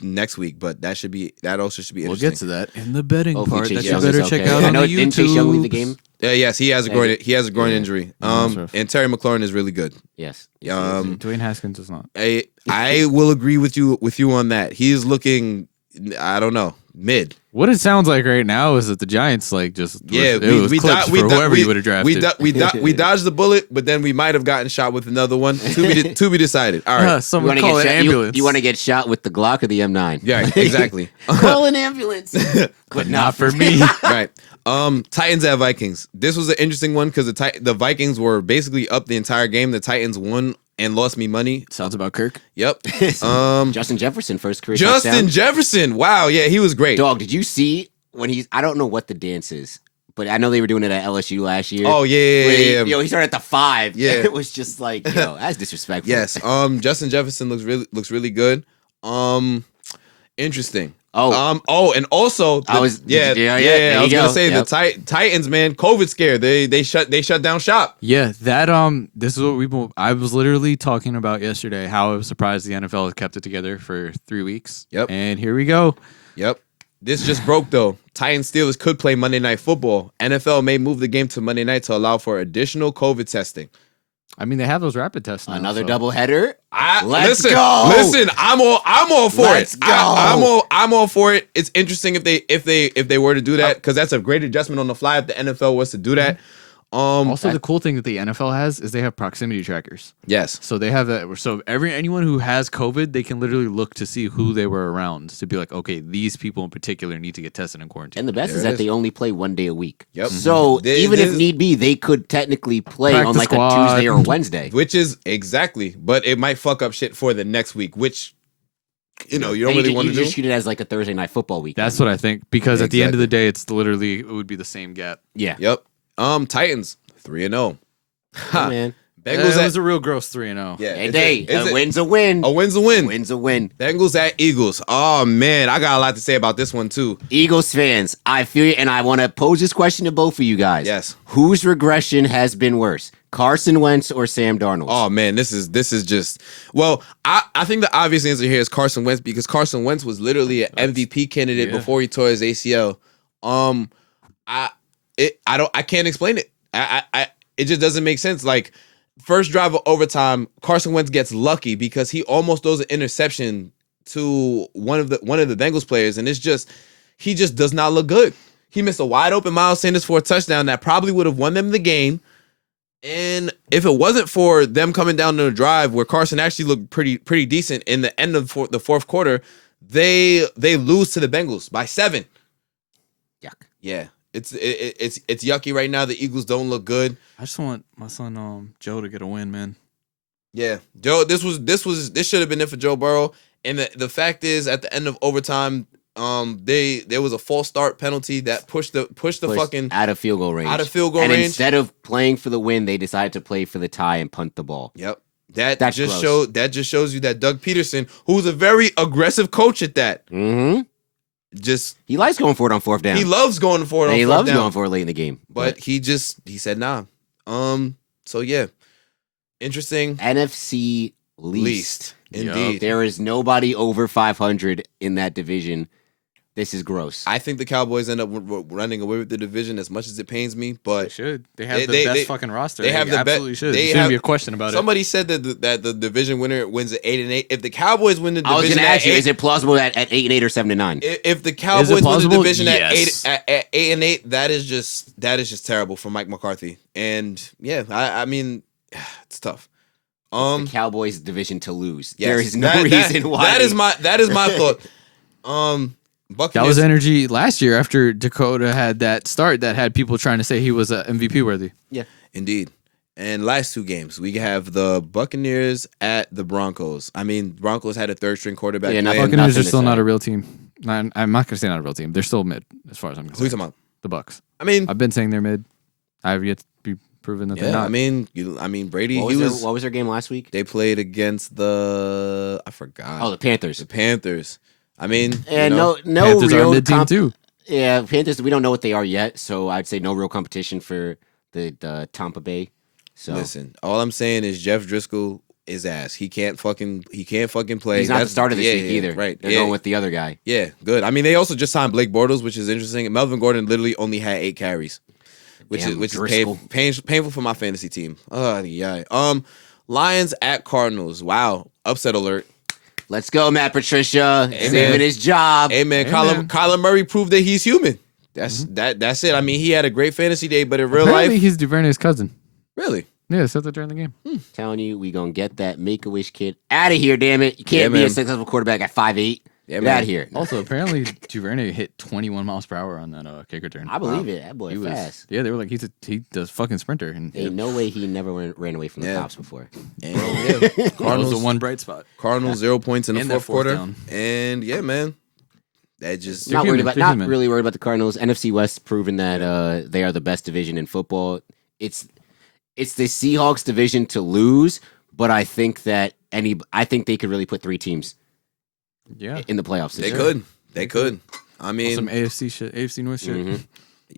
next week, but that also should be We'll interesting. get to that in the betting hopefully part Chase that you Young better is check okay. out I on know the didn't Chase Young leave the YouTube. game? Yes, he has a groin injury. that's rough. And Terry McLaurin is really good. Yes. Dwayne Haskins is not. I will agree with you on that. He is looking, I don't know, mid. What it sounds like right now is that the Giants like just Yeah, it was clipped for whoever you would have drafted. We dodged the bullet, but then we might have gotten shot with another one. To be decided. All right. Someone You call want an to get ambulance. you want to get shot with the Glock or the M9? Yeah, exactly. Call an ambulance. but not for me. Right. Titans at Vikings. This was an interesting one because the Vikings were basically up the entire game. The Titans won and lost me money. Sounds about Kirk. Yep. Justin Jefferson, first career Justin touchdown. Jefferson. Wow. Yeah, he was great. Dog, did you see when I don't know what the dance is, but I know they were doing it at LSU last year. Oh yeah. Where he started at the 5. Yeah. It was just like, that's disrespectful. Yes. Justin Jefferson looks really good. Interesting. And also I was gonna say the Titans, man, COVID scare. They shut down shop. Yeah, that this is what I was literally talking about yesterday. How I was surprised the NFL has kept it together for 3 weeks. Yep. And here we go. Yep. This just broke though. Titans Steelers could play Monday Night Football. NFL may move the game to Monday night to allow for additional COVID testing. I mean, they have those rapid tests now. Another doubleheader. Let's go. Listen, I'm all for Let's it. go. I'm all for it. It's interesting if they were to do that because that's a great adjustment on the fly if the NFL was to do that. Also, the cool thing that the NFL has is they have proximity trackers. Yes. So they have that. So anyone who has COVID, they can literally look to see who they were around to be like, okay, these people in particular need to get tested and quarantined. And the best is that they only play 1 day a week. Yep. So even if need be, they could technically play on like squad. a Tuesday or Wednesday. Which is exactly, but it might fuck up shit for the next week, which you don't And really want to you do. just treat it as like a Thursday night football week. That's what I think because at the end of Exactly. the day, it's literally it would be the same gap. Yeah. Yep. Titans 3-0. Oh, man. Bengals it at was a real gross 3-0. yeah. A win's a win. A win's a win. Win's a win. Bengals at Eagles. Oh man, I got a lot to say about this one too. Eagles fans, I feel you, and I want to pose this question to both of you guys. Yes. Whose regression has been worse, Carson Wentz or Sam Darnold? Oh man, this is just I think the obvious answer here is Carson Wentz because Carson Wentz was literally an MVP candidate before he tore his ACL. I can't explain it. It just doesn't make sense. Like first drive of overtime, Carson Wentz gets lucky because he almost throws an interception to one of the Bengals players, and he just does not look good. He missed a wide open Miles Sanders for a touchdown that probably would have won them the game. And if it wasn't for them coming down to the drive where Carson actually looked pretty decent in the end of the fourth quarter, they lose to the Bengals by 7. Yuck. Yeah. It's yucky right now. The Eagles don't look good. I just want my son Joe to get a win, man. Yeah. Joe, this should have been it for Joe Burrow. And the fact is at the end of overtime, there was a false start penalty that pushed the fucking out of field goal range. range. And instead of playing for the win, they decided to play for the tie and punt the ball. Yep. That's just gross. shows you that Doug Peterson, who's a very aggressive coach at that, Mm-hmm. he likes going for it on 4th down. He loves going for it on 4th down. He loves going for it late in the game. But he said nah. So yeah. Interesting. NFC least. Indeed. There is nobody over 500 in that division. This is gross. I think the Cowboys end up running away with the division as much as it pains me, but They should. They have the best fucking roster. They have the absolutely should. They There shouldn't have, be a question about somebody said that the division winner wins at 8-8. If the Cowboys win the I was division going to ask you, 8, is it plausible that at 8-8 or 7-9? if the Cowboys win the plausible? division Yes. at 8-8, that is just terrible for Mike McCarthy. And yeah, I mean, it's tough. The Cowboys division to lose. Yes, There is no reason why. That is my thought. Buccaneers. That was energy last year after Dakota had that start that had people trying to say he was MVP worthy. Yeah. Indeed. And last two games, we have the Buccaneers at the Broncos. I mean, Broncos had a third-string quarterback. Yeah, playing. Buccaneers nothing are to still say. not a real team. I'm not going to say not a real team. They're still mid as far as I'm Who you concerned. talking about? The Bucks. I mean, I've been saying they're mid. I have yet to be proven that they're yeah. not. I mean, Brady. What was their game last week? They played against I forgot. Oh, the Panthers. The Panthers. I mean, And no Panthers are a real mid team too. Yeah, Panthers. We don't know what they are yet, so I'd say no real competition for the Tampa Bay. So listen, all I'm saying is Jeff Driscoll is ass. He can't fucking play. he's not the starter this week either. Right. They're going with the other guy. Yeah, good. I mean, they also just signed Blake Bortles, which is interesting. Melvin Gordon literally only had 8 carries, which Damn, is Driscoll. painful for my fantasy team. Oh yeah. Lions at Cardinals. Wow, upset alert. Let's go, Matt Patricia. Hey, saving man. his job. Hey man, Hey, Kyler Murray proved that he's human. That's it. I mean, he had a great fantasy day, but in real Apparently life, he's Duvernay's cousin. really. Yeah, said that during the game. Telling you, we gonna get that Make-A-Wish kid out of here. Damn it! You can't Yeah, be a man. successful quarterback at 5'8". Yeah, Get man. out of here. Also, apparently Duvernay hit 21 miles per hour on that kick return. I believe it. That boy He was, fast. yeah, they were like, he does fucking sprinter. And Ain't no way he never ran away from the Yeah. cops before. And yeah, that was Cardinals. the one bright spot. Cardinals 0 points in the And that fourth fourth quarter, down. and yeah, man, that just They're human, they're Not human. really worried about the Cardinals. NFC West proven that they are the best division in football. It's the Seahawks division to lose, but I think that I think they could really put 3 teams Yeah. in the playoffs. this they year. could. I mean, Some AFC shit, AFC North shit. Mhm.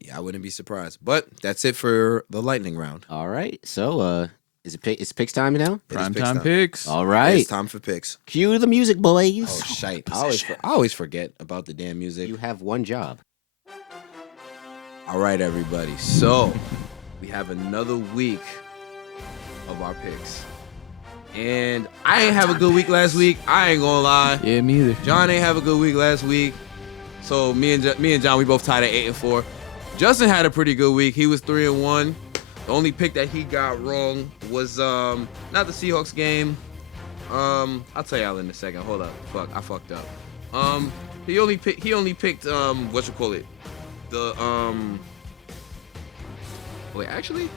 yeah, I wouldn't be surprised. But that's it for the lightning round. All right, so it's picks time now. It is Primetime time. picks. All right, It's time for picks. cue the music, boys. Oh shite! I always forget about the damn music. You have one job. All right, everybody. So we have another week of our picks, and I ain't have a good week last week. I ain't gonna lie. Yeah, me either. John ain't have a good week last week, so me and John, we both tied at 8-4. Justin had a pretty good week. He was 3-1. The only pick that he got wrong was not the Seahawks game. I'll tell y'all in a second. Hold up. Fuck, I fucked up. He only picked what you call it? The wait, actually?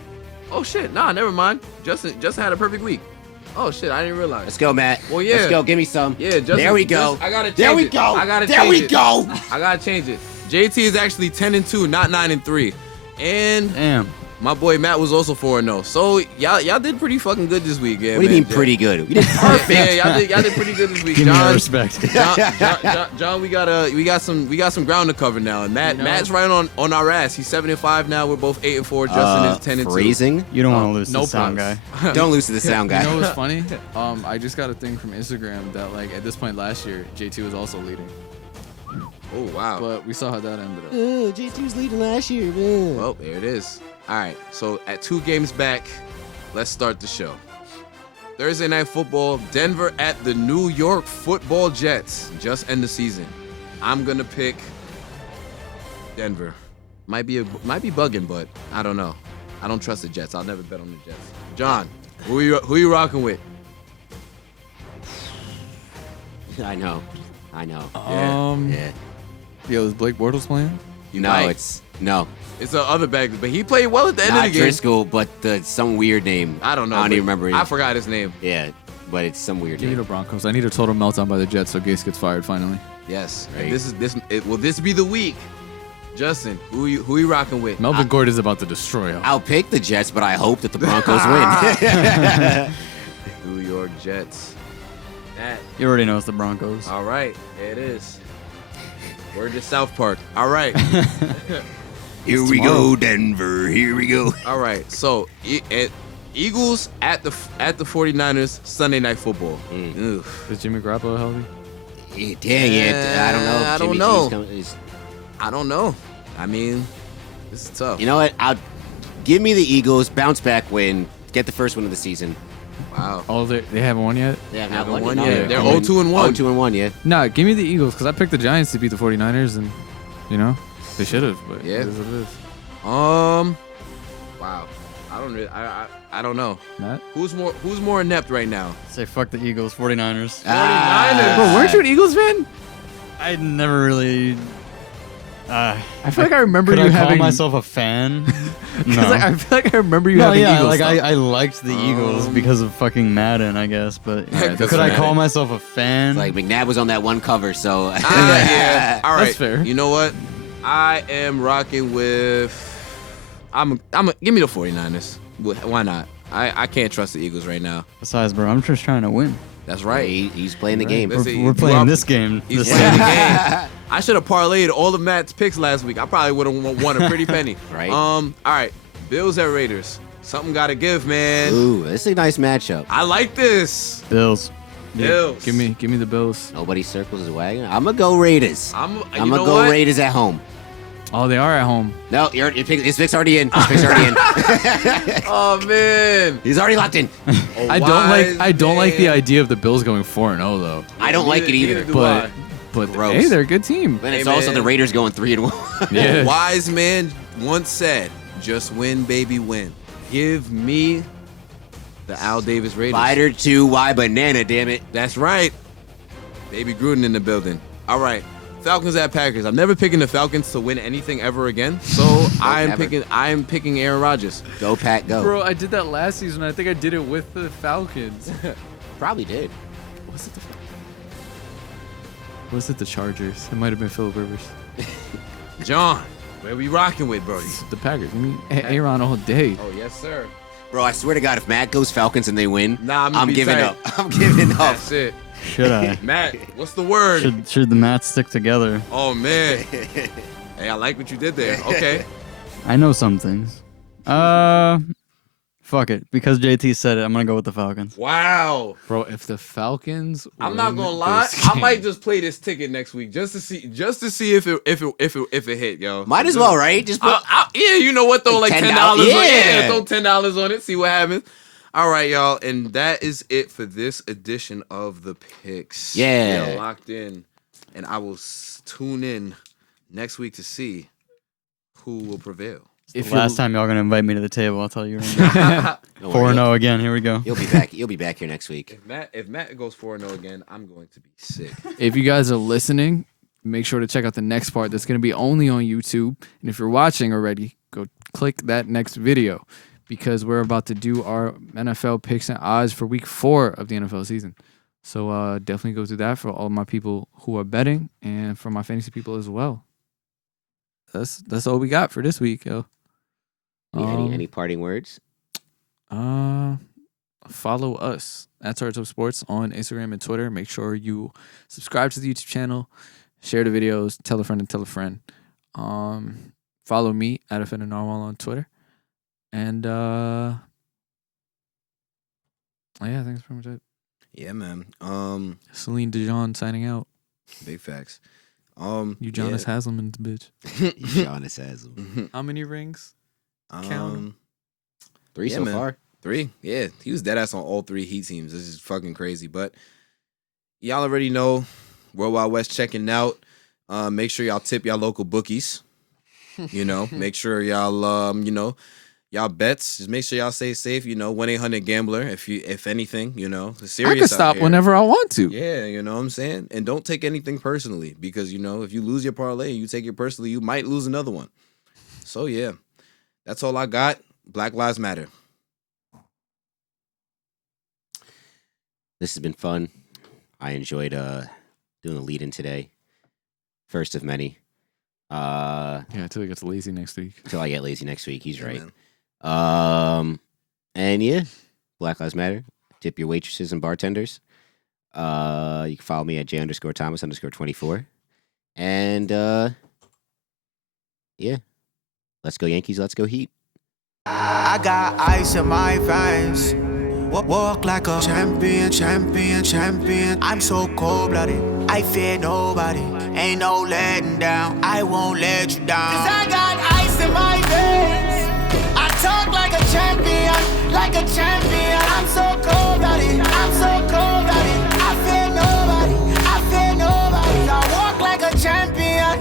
Oh shit, nah, never mind. Justin had a perfect week. Oh shit, I didn't realize. Let's go, Matt. Well, yeah. Let's go. Give me some. Yeah, Justin, there we go. I gotta change there we it. go. I gotta there change we it. go. I gotta change it. JT is actually 10-2, not 9-3. And Damn. my boy Matt was also 4-0. So y'all did pretty fucking good this week. Yeah, What do you man. mean pretty good? We did perfect. Yeah, y'all did pretty good this week. Give me John, that respect. John, we got some ground to cover now. And Matt's right on our ass. He's 7-5 now. We're both 8-4. Justin is 10-2. Phrasing. You don't want to lose no to the sound guy. props. Don't lose to the sound guy. You know what's funny? I just got a thing from Instagram that like at this point last year, JT was also leading, Oh wow. but we saw how that ended up. JT was leading last year. Man. Well, there it is. All right, so at 2 games back, let's start the show. Thursday Night Football, Denver at the New York Football Jets. Just end the season. I'm gonna pick Denver. Might be bugging, but I don't know. I don't trust the Jets. I'll never bet on the Jets. John, who you rocking with? I know. Yeah. Yo, is Blake Bortles playing? No, No. It's the other bag, but he played well at the end of not the game. Driscoll, but some weird name. I don't know. I don't but even remember. I forgot his name. Yeah, but it's some weird Give me name. the Broncos. I need a total meltdown by the Jets so Gase gets fired finally. Yes. Right. Will this be the week? Justin, who you rocking with? Melvin Gordon is about to destroy him. I'll pick the Jets, but I hope that the Broncos win. New York Jets. That. You already know it's the Broncos. All right, there it is. Word to South Park. All right, Here we go, Denver. Here we go. all right. So Eagles at the 49ers Sunday Night Football. Ugh. Is Jimmy Garoppolo healthy? I don't know. I don't Jimmy know. G's I don't know. I mean, this is tough. You know what? Give me the Eagles, bounce back win, get the first win of the season. Wow. Oh, they haven't won yet? They Haven't won won yet. yet. They're I mean, 0-2-1. 0-2-1, yeah. Nah, give me the Eagles because I picked the Giants to beat the 49ers, and, they should have, but Yeah. it is what it is. Wow. I don't really. I don't know. Matt? Who's more inept right now? Say fuck the Eagles, 49ers. Bro, weren't you an Eagles fan? I never really. I feel like I remember Could you I having. call myself a fan? No. I feel like I remember you No, having yeah, Eagles. like stuff. I liked the Eagles because of fucking Madden, I guess. But Alright, that's could I fair. call myself a fan? It's like McNabb was on that one cover, so. Yeah. All right. That's fair. You know what? I am rocking with. Give me the 49ers. Why not? I can't trust the Eagles right now. Besides, bro, I'm just trying to win. That's right. He's playing the game. Listen, We're playing this game. He's This playing the time. game. I should have parlayed all of Matt's picks last week. I probably would have won a pretty penny. Right. All right. Bills at Raiders. Something got to give, man. Ooh, this is a nice matchup. I like this. Bills. Bills. Give me the Bills. Nobody circles his wagon. I'm going to go Raiders. I'm I'm going to go Raiders at home. Oh, they are at home. No, his pick's already in. His pick's already in. Oh man. He's already locked in. I don't like the idea of the Bills going 4-0 though. I don't like it either. But Gross. hey, they're a good team. But it's Hey, also man. the Raiders going 3-1. Yeah. A wise man once said, "Just win, baby, win." Give me the Al Davis Raiders. Fighter 2Y banana, damn it. That's right. Baby Gruden in the building. All right. Falcons at Packers. I'm never picking the Falcons to win anything ever again. So I am picking Aaron Rodgers. Go, Pat, go. Bro, I did that last season. I think I did it with the Falcons. Probably did. Was it the Chargers? It might have been Phillip Rivers. John, where we rocking with, Brody? The Packers. I mean, Aaron all day. Oh, yes, sir. Bro, I swear to God, if Matt goes Falcons and they win, Nah, I'm giving up. I'm giving up. That's it. Should I? Matt, what's the word? Should the mats stick together? Oh, man. Hey, I like what you did there. Okay. I know some things. Fuck it. Because JT said it, I'm gonna go with the Falcons. Wow. Bro, if the Falcons I'm not gonna lie. I might just play this ticket next week just to see if it hit, yo. Might as well, right? Just put. Yeah, you know what? Throw like Like $10 $10. on it. Yeah. Yeah, throw $10 on it. See what happens. All right, y'all, and that is it for this edition of the picks. Yeah. We are locked in, and I will tune in next week to see who will prevail. If Last time y'all gonna invite me to the table, I'll tell you right now. Don't worry, 4-0 again. Here we go. You'll be back. You'll be back here next week. If Matt goes 4-0 again, I'm going to be sick. If you guys are listening, make sure to check out the next part that's going to be only on YouTube. And if you're watching already, go click that next video because we're about to do our NFL picks and odds for week 4 of the NFL season. So definitely go do that for all my people who are betting and for my fantasy people as well. That's all we got for this week, yo. Any parting words? Follow us at Tarts of Sports on Instagram and Twitter. Make sure you subscribe to the YouTube channel, share the videos, tell a friend and tell a friend. Follow me at Offender Narwhal on Twitter. And yeah, I think that's pretty much it. Yeah, man. Celine Dijon signing out. Big facts. You Jonas Hasselman's bitch. Jonas has them. How many rings? Count 'em. 3 yeah, so man. far. 3. Yeah, he was dead ass on all 3 Heat teams. This is fucking crazy. But y'all already know World Wide West checking out. Make sure y'all tip y'all local bookies. You know, make sure y'all y'all bets. Just make sure y'all stay safe. 1-800-GAMBLER. If anything, it's serious. I can out stop here. whenever I want to. Yeah, you know what I'm saying? And don't take anything personally because, if you lose your parlay and you take it personally, you might lose another one. So, yeah, that's all I got. Black Lives Matter. This has been fun. I enjoyed doing the lead-in today. First of many. Yeah, until it gets lazy next week. Until I get lazy next week. He's right. Man. And yeah, Black Lives Matter. Tip your waitresses and bartenders. You can follow me at J_Thomas_24. And yeah, let's go Yankees. Let's go Heat. I got ice in my veins. Walk like a champion, champion, champion. I'm so cold-blooded, I fear nobody. Ain't no letting down, I won't let you down. 'Cause I got ice in my